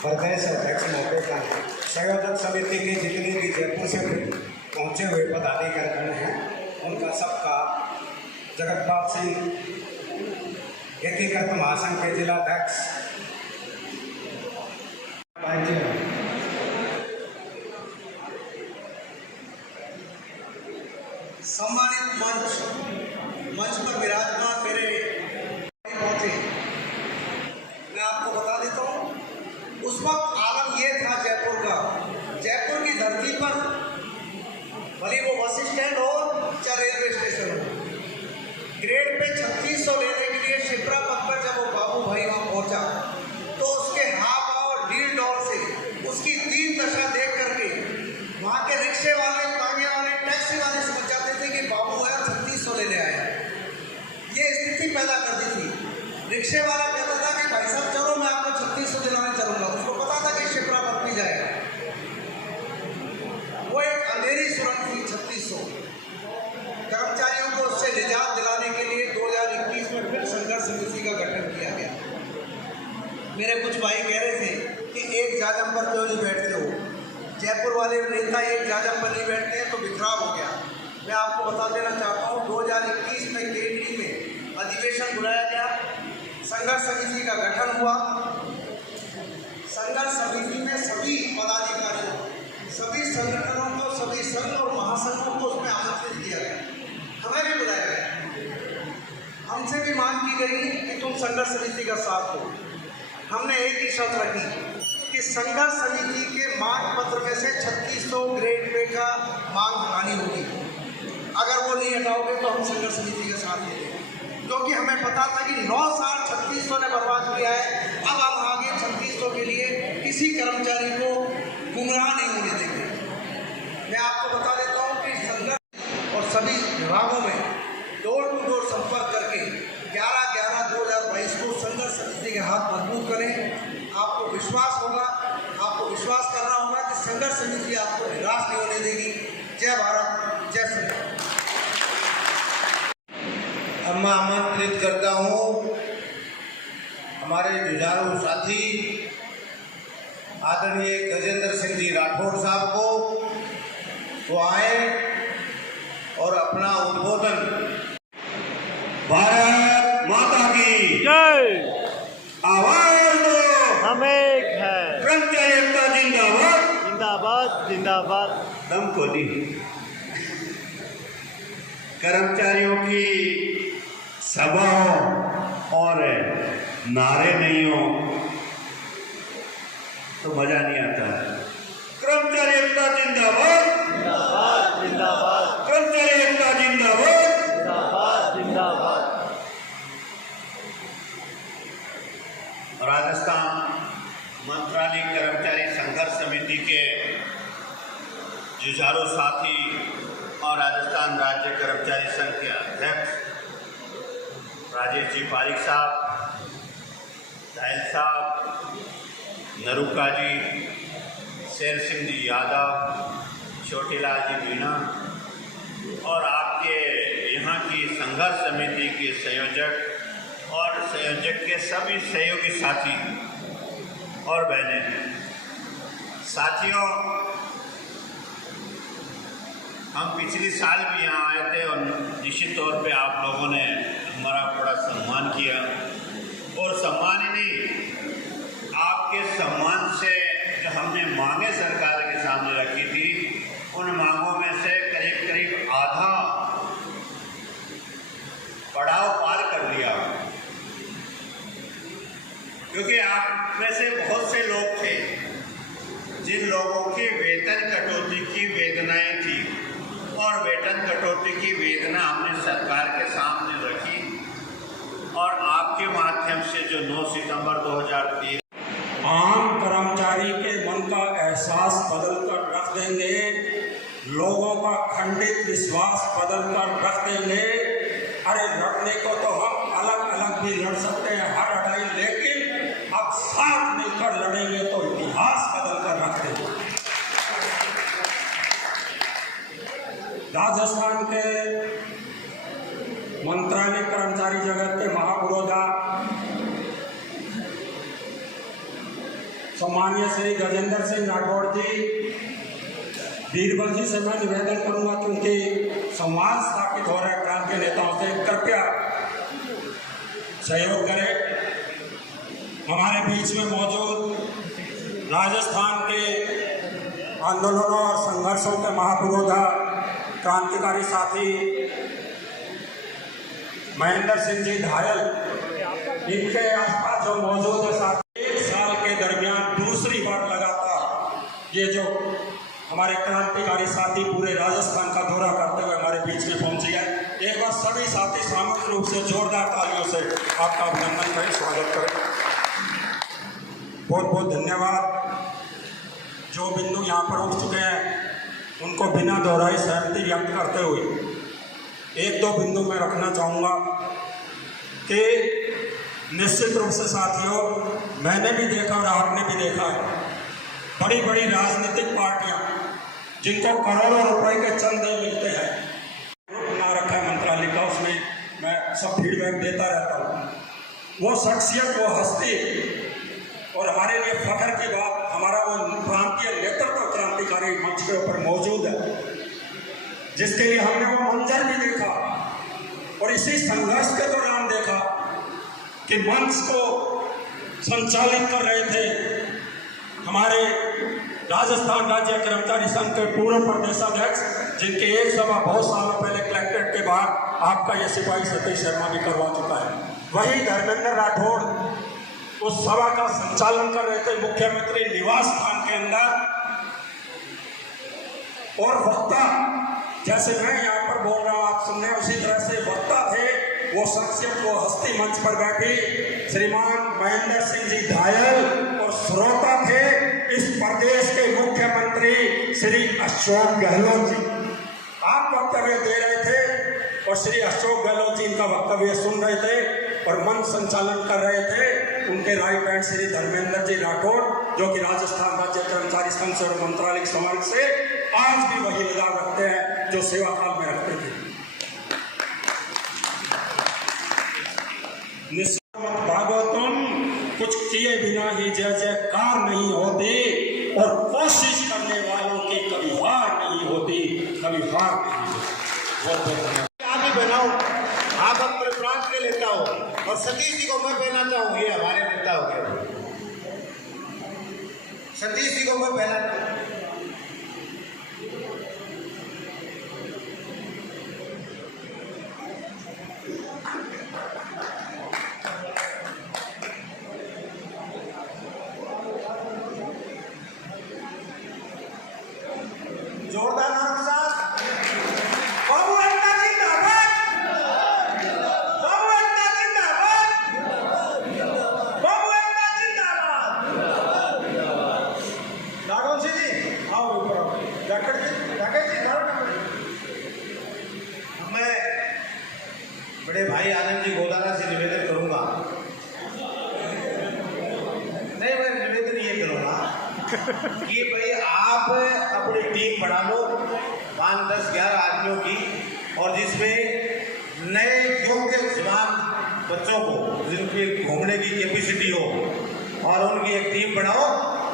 प्रदेश अध्यक्ष महोदय का संयोजक समिति के जितने भी जयपुर से पहुंचे हुए पदाधिकारी हैं उनका सबका जगतपाल सिंह एकीकृत महासंघ के जिलाध्यक्ष, सम्मानित मंच पर विराजमान मेरे पहुंचे, मैं आपको बता देता हूँ उस वक्त आलम ये था जयपुर का, जयपुर की धरती पर भले वो बस स्टैंड हो चाहे रेलवे स्टेशन हो, ग्रेड पे 3600 लेने के लिए शिप्रा पथ पर जब वो बाबू भाई वहाँ पहुँचा तो उसके हाव और डील डॉल से उसकी दीन दशा देख करके वहाँ के रिक्शे वाले, तांगे वाले, टैक्सी वाले समझ जाते थे कि बाबू है 3600 लेने आए। ये स्थिति पैदा कर दी थी। रिक्शे वाला कहता था कि भाई साहब चलो मैं आपको 3600 दिलाने चलूँगा, उसको पता था कि शिप्रा पथ भी जाएगा। वो एक अंधेरी सुरंग थी 3600। कर्मचारियों को उससे निजात दिलाने के लिए 2021 में फिर संघर्ष समिति का गठन किया गया। मेरे कुछ भाई कह रहे थे कि एक जाजम पर क्यों नहीं बैठते हो, जयपुर वाले नेता एक जाजम पर नहीं बैठते हैं तो बिखराव हो गया। मैं आपको बता देना चाहता हूँ 2021 में केंद्रीय में अधिवेशन बुलाया गया, संघर्ष समिति का गठन हुआ। संघर्ष समिति में सभी पदाधिकारियों, सभी संगठनों को, सभी संघ और महासंघों को उसमें आमंत्रित किया गया, हमें भी बुलाया गया। हमसे भी मांग की गई कि तुम संघर्ष समिति का साथ दो। हमने एक ही शर्त रखी कि संघर्ष समिति के मांग पत्र में से 3600 ग्रेड पे का मांग हटानी होगी। अगर वो नहीं हटाओगे तो हम संघर्ष समिति के साथ नहीं देंगे, क्योंकि हमें पता था कि 9 साल 3600 ने बर्बाद किया है। अब हम आगे 3600 के लिए किसी कर्मचारी को गुमराह नहीं होने देंगे। मैं आपको बता देता हूँ कि संघर्ष और सभी विभागों में डोर टू डोर संपर्क करके 11/11/2022 को संघर्ष समिति के हाथ मजबूत करें। आपको विश्वास होगा, आपको विश्वास करना होगा कि संघर्ष समिति आपको निराश नहीं होने देगी। जय भारत, जय संघर्ष। अब मैं आमंत्रित करता हूँ हमारे जुझारू साथी आदरणीय गजेंद्र सिंह जी राठौड़ साहब को, वो आए और अपना उद्बोधन। भारत माता की जय। आवाज दो, हम एक है। कर्मचारी एकता जिंदाबाद, जिंदाबाद जिंदाबाद। दम को दी कर्मचारियों की सभाओं और नारे नहीं हो तो मजा नहीं आता है। कर्मचारी एकता जिंदाबाद, कर्मचारी एकता जिंदाबाद। राजस्थान मंत्रालय कर्मचारी संघर्ष समिति के जुझारू साथी और राजस्थान राज्य कर्मचारी संघ के अध्यक्ष राजेश जी पारिक साहब, दायल साहब, नरूका जी, शेर सिंह जी यादव, छोटेलाल जी मीणा और आपके यहाँ की संघर्ष समिति के संयोजक और संयोजक के सभी सहयोगी साथी और बहनें, साथियों, हम पिछले साल भी यहाँ आए थे और निश्चित तौर पे आप लोगों ने हमारा बड़ा सम्मान किया और सम्मान ही नहीं, आपके सम्मान से जो हमने मांगे सरकार के सामने रखी थी उन मांगों में से करीब आधा पड़ाव पार कर लिया, क्योंकि आप में से बहुत से लोग थे जिन लोगों की वेतन कटौती की वेदनाएं थी और वेतन कटौती की वेदना हमने सरकार के सामने रखी और आपके माध्यम से जो 9 सितंबर 2013 आम कर्मचारी के मन का एहसास बदल कर रख देंगे, लोगों का खंडित विश्वास बदल कर रख देंगे। अरे लड़ने को तो हम अलग अलग भी लड़ सकते हैं हर लड़ाई, लेकिन अब साथ मिलकर लड़ेंगे तो इतिहास बदल कर रख देंगे। राजस्थान के मंत्रालय कर्मचारी जगत के महापुरोधा सम्मानीय श्री गजेंद्र सिंह राठौड़ जी, बीरबल जी से मैं निवेदन करूंगा कि उनकी संवाद स्थापित हो रहे क्रांति के नेताओं से कृपया सहयोग करें। हमारे बीच में मौजूद राजस्थान के आंदोलनों और संघर्षों के महापुरोधा क्रांतिकारी साथी महेंद्र सिंह जी धायल, इनके आसपास जो मौजूद है साथी, एक साल के दरमियान दूसरी बार लगातार ये जो हमारे क्रांतिकारी साथी पूरे राजस्थान का दौरा करते हुए हमारे बीच में पहुंचे हैं। एक बार सभी साथी सामूहिक रूप से जोरदार तालियों से आपका अभिनंदन करें, स्वागत करें। बहुत बहुत धन्यवाद। जो बिंदु यहाँ पर उठ चुके हैं उनको बिना दोहराई सहमति व्यक्त करते हुए एक दो बिंदु मैं रखना चाहूँगा कि निश्चित रूप से साथियों, मैंने भी देखा और आपने भी देखा है, बड़ी बड़ी राजनीतिक पार्टियां जिनको करोड़ों रुपए के चंदे मिलते हैं, बना रखा है मंत्रालय का, उसमें मैं सब फीडबैक देता रहता हूँ। वो शख्सियत, वो हस्ती और हमारे लिए फख्र की बात, हमारा वो प्रांतीय नेतृत्व क्रांतिकारी मंच के ऊपर मौजूद है, जिसके लिए हमने वो मंजर भी देखा और इसी संघर्ष के दौरान देखा कि मंच को संचालित कर रहे थे हमारे राजस्थान राज्य कर्मचारी संघ के पूर्व प्रदेशाध्यक्ष, जिनके एक सभा बहुत सालों पहले कलेक्ट्रेट के बाहर आपका ये सिपाही सतीश शर्मा भी करवा चुका है। वही धर्मेंद्र राठौड़ उस सभा का संचालन कर रहे थे मुख्यमंत्री निवास स्थान के अंदर, और वक्ता जैसे मैं यहाँ पर बोल रहा हूँ आप सुन रहे हैं, उसी तरह से वक्ता थे वो शख्सियत, वो हस्ती मंच पर बैठी श्रीमान महेंद्र सिंह जी धायल, और श्रोता थे इस प्रदेश के मुख्यमंत्री श्री अशोक गहलोत जी। आप वक्तव्य दे रहे थे और श्री अशोक गहलोत जी इनका वक्तव्य सुन रहे थे और मंच संचालन कर रहे थे उनके राइट हैंड श्री धर्मेंद्र जी राठौड़, जो कि राजस्थान राज्य कर्मचारी संघ से और मंत्रालय समाज से आज भी वही लगाव रखते हैं जो सेवा काल में रखते थे। भागो तुम, कुछ किए बिना ही जय जयकार नहीं होती, और कोशिश करने वालों की कभी हार नहीं होती, कभी हार नहीं होती। आगे बनाओ, आप अपने प्रांत के नेता हो, और सतीश जी को मैं कहना चाहूँ, ये हमारे नेता हो गए, सतीश जी को मैं कहना बड़े भाई आनंद जी गोदारा से निवेदन करूंगा, नहीं मैं निवेदन ये करूंगा कि भाई आप अपनी टीम बना लो 5, 10, 11 आदमियों की, और जिसमें नए योग्य जवान बच्चों को जिनकी घूमने की कैपेसिटी हो, और उनकी एक टीम बनाओ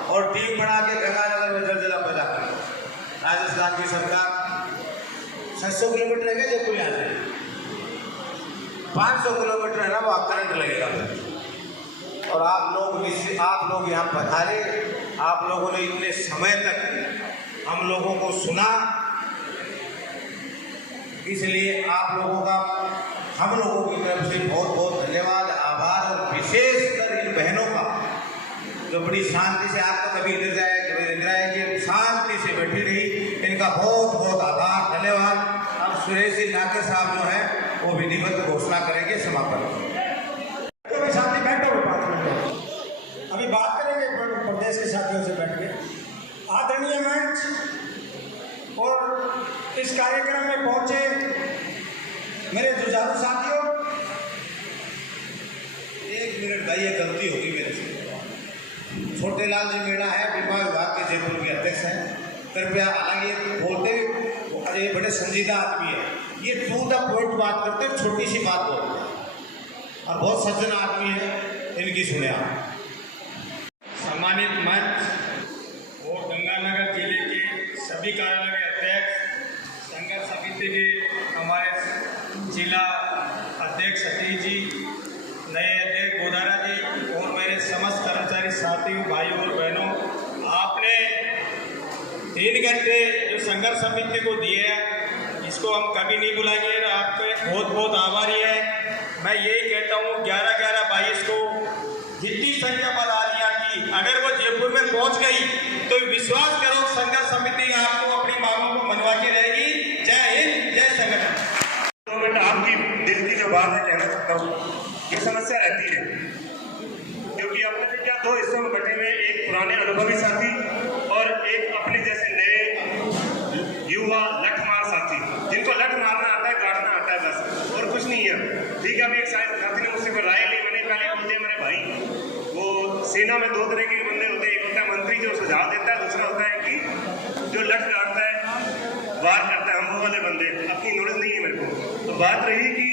और टीम बना के गंगानगर में जलजिला पैदा करो। राजस्थान की सरकार 600 किलोमीटर है क्या जयपुर यहाँ से, 500 किलोमीटर है ना, वो करंट लगेगा। और आप लोग यहाँ पधारे, आप लोगों ने इतने समय तक हम लोगों को सुना, इसलिए आप लोगों का हम लोगों की तरफ से बहुत बहुत धन्यवाद, आभार। और विशेषकर इन बहनों का जो बड़ी शांति से, आपको कभी इधर जाए कभी इधर आए, कि शांति से बैठी रही, इनका बहुत बहुत आभार, धन्यवाद। अब सुरेश जी नाके साहब जो है वो विधिवत घोषणा करेंगे, समापन। साथी बैठो, अभी बात करेंगे प्रदेश के साथियों से बैठ के। आदरणीय मंच और इस कार्यक्रम में पहुंचे मेरे जुझारू साथियों, 1 मिनट भाई, ये गलती होगी मेरे से। छोटे लाल जी मीणा है, विभाग विभाग के जयपुर के अध्यक्ष हैं, कृपया, हालांकि बोलते अरे ये बड़े संजीदा आदमी है, ये टू द पॉइंट बात करते हैं, छोटी सी बात बोलते हैं, और बहुत सज्जन आदमी है, इनकी सुने आप। सम्मानित मंच और गंगानगर जिले के सभी कार्यालय के अध्यक्ष, संघर्ष समिति के हमारे जिला अध्यक्ष सतीश जी, नए अध्यक्ष गोदारा जी, और मेरे समस्त कर्मचारी साथियों, भाइयों और बहनों, आपने 3 घंटे जो संघर्ष समिति को दिए हैं, इसको हम कभी नहीं भुलाएंगे, आपके बहुत बहुत आभारी है। मैं यही कहता हूँ 11-11-22 को जितनी संख्या बदालियाँ की, अगर वो जयपुर में पहुँच गई तो विश्वास करो संघर्ष समिति आपको अपनी मांगों को मनवा के रहेगी। जय हिंद, जय संगठन। 2 मिनट आपकी दिल की जो बात है कहना चाहता हूँ, ये समस्या रहती है क्योंकि अपने से क्या 2 हिस्सों में बटे हुए, एक पुराने अनुभवी साथी और एक अपने जैसे नए युवा लठमार साथी, जिनको लठ मारना आता है, काटना आता है, बस और कुछ नहीं है। ठीक है, अभी एक साथी ने मुझसे राय ली, मैंने पहले बोलते मेरे भाई, वो सेना में 2 तरह के बंदे होते हैं, एक होता है मंत्री जो सुझाव देता है, दूसरा होता है कि जो लठ काटता है, वार करता है। हम वो वाले बंदे, अपनी नॉलेज नहीं है मेरे को। तो बात रही कि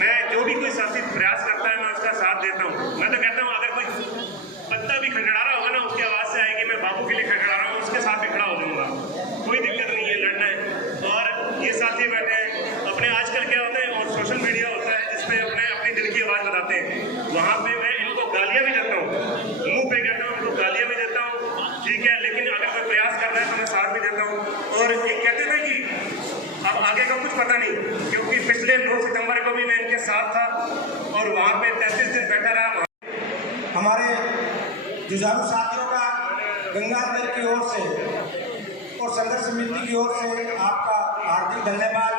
मैं जो भी कोई साथी प्रयास करता है मैं उसका साथ देता हूँ। मैं तो कहता हूँ अगर कोई पत्ता भी खड़खड़ा रहा होगा ना, उसकी आवाज़ से आएगी मैं बाबू के लिए खड़खड़ा रहा हूँ, उसके साथ भी खड़ा हो जाऊँगा, कोई दिक्कत नहीं है, लड़ना है। और ये साथी बैठे हैं अपने, आजकल क्या होता है, और सोशल मीडिया होता है जिसमें अपनी दिल की आवाज़ बताते हैं, वहाँ पे मैं इनको गालियाँ भी देता हूँ, मुँह पे कहता हूँ, इनको गालियाँ भी देता हूँ, ठीक है, लेकिन अगर कोई प्रयास कर रहा है तो मैं साथ भी देता हूँ। और एक कहते थे कि अब आगे का कुछ पता नहीं, क्योंकि पिछले 9 सितंबर को भी मैं इनके साथ था और वहाँ पे 33 दिन बैठा रहा। हमारे जुझारू साथियों का गंगानगर की ओर से और संघर्ष समिति की ओर से आपका हार्दिक धन्यवाद।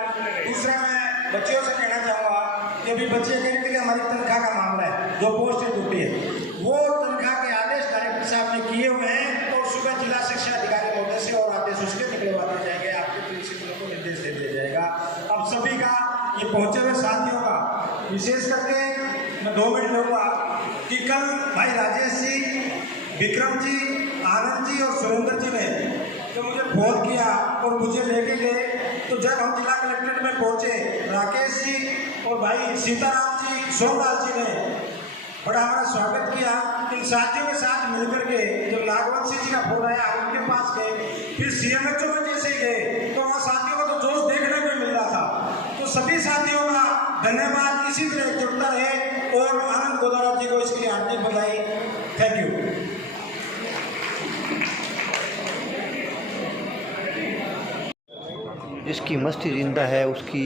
दूसरा, मैं बच्चों से कहना चाहूँगा कि अभी बच्चे कहते कि हमारी तनख्वाह का मामला है, जो पोस्ट ड्यूटी है, वो तनख्वाह के आदेश कलेक्टर साहब ने किए हुए हैं और सुबह जिला शिक्षा अधिकारी महोदय से और आदेश उसके निकलवा दिए जाएंगे, आपके प्रिंसिपल को निर्देश दे दिया जाएगा। अब सभी का, ये पहुँचे हुए साथियों का विशेष करके मैं 2 मिनट लूँगा कि कल भाई राजेश जी, विक्रम जी, आनंद जी और सुरेंद्र जी ने जो मुझे फोन किया और मुझे लेके गए, तो जब हम जिला कलेक्ट्रेट में पहुंचे, राकेश जी और भाई सीताराम जी, सोमनाथ जी ने बड़ा हमारा स्वागत किया। इन साथियों के साथ मिलकर के जब नागवंशी जी का फोन आया, उनके पास गए, फिर CMHO में जैसे गए तो वहाँ साथियों को तो जोश देखने को मिल रहा था। तो सभी साथियों का धन्यवाद, इसी तरह एकजुटता रहे और आनंद गोदारा जी को इसके लिए हार्दिक बधाई। Thank you. जिसकी मस्ती जिंदा है उसकी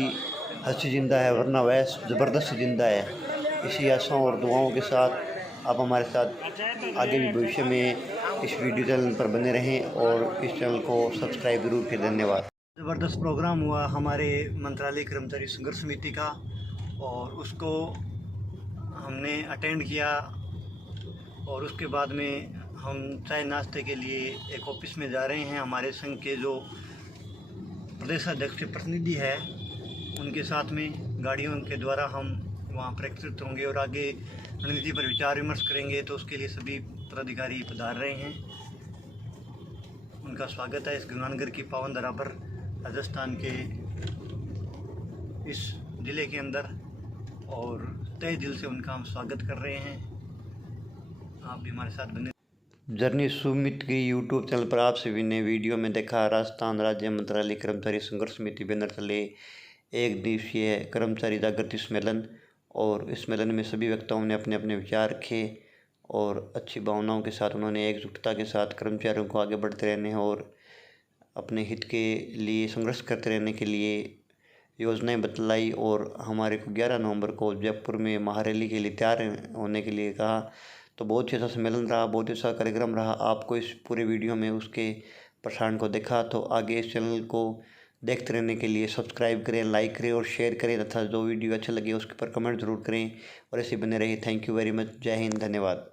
हंसी जिंदा है, वरना वैस ज़बरदस्त जिंदा है। इसी आशाओं और दुआओं के साथ आप हमारे साथ आगे भी भविष्य में इस वीडियो चैनल पर बने रहें और इस चैनल को सब्सक्राइब ज़रूर करें। धन्यवाद। ज़बरदस्त प्रोग्राम हुआ हमारे मंत्रालय कर्मचारी संघर्ष समिति का और उसको हमने अटेंड किया और उसके बाद में हम चाय नाश्ते के लिए एक ऑफिस में जा रहे हैं। हमारे संघ के जो प्रदेश अध्यक्ष के प्रतिनिधि है उनके साथ में गाड़ियों के द्वारा हम वहाँ पर एकत्रित होंगे और आगे रणनीति पर विचार विमर्श करेंगे। तो उसके लिए सभी पदाधिकारी पधार रहे हैं। उनका स्वागत है इस गंगानगर की पावन धरा पर, राजस्थान के इस ज़िले के अंदर, और तहे दिल से उनका हम स्वागत कर रहे हैं। आप भी हमारे साथ बने। जर्नी सुमित की यूट्यूब चैनल पर आप सभी ने वीडियो में देखा राजस्थान राज्य मंत्रालय कर्मचारी संघर्ष समिति बैनर तले एक दिवसीय कर्मचारी जागृति सम्मेलन, और इस सम्मेलन में सभी वक्ताओं ने अपने अपने विचार रखे और अच्छी भावनाओं के साथ उन्होंने एकजुटता के साथ कर्मचारियों को आगे बढ़ते रहने और अपने हित के लिए संघर्ष करते रहने के लिए योजनाएं बतलाई। और हमारे को 11 नवंबर को जयपुर में महारैली के लिए तैयार होने के लिए कहा। तो बहुत ही अच्छा सम्मेलन रहा, बहुत ही अच्छा कार्यक्रम रहा। आपको इस पूरे वीडियो में उसके प्रसारण को देखा, तो आगे इस चैनल को देखते रहने के लिए सब्सक्राइब करें, लाइक करें और शेयर करें, तथा जो वीडियो अच्छे लगे उसके ऊपर कमेंट ज़रूर करें और ऐसे बने रहिए। Thank you very much. जय हिंद, धन्यवाद।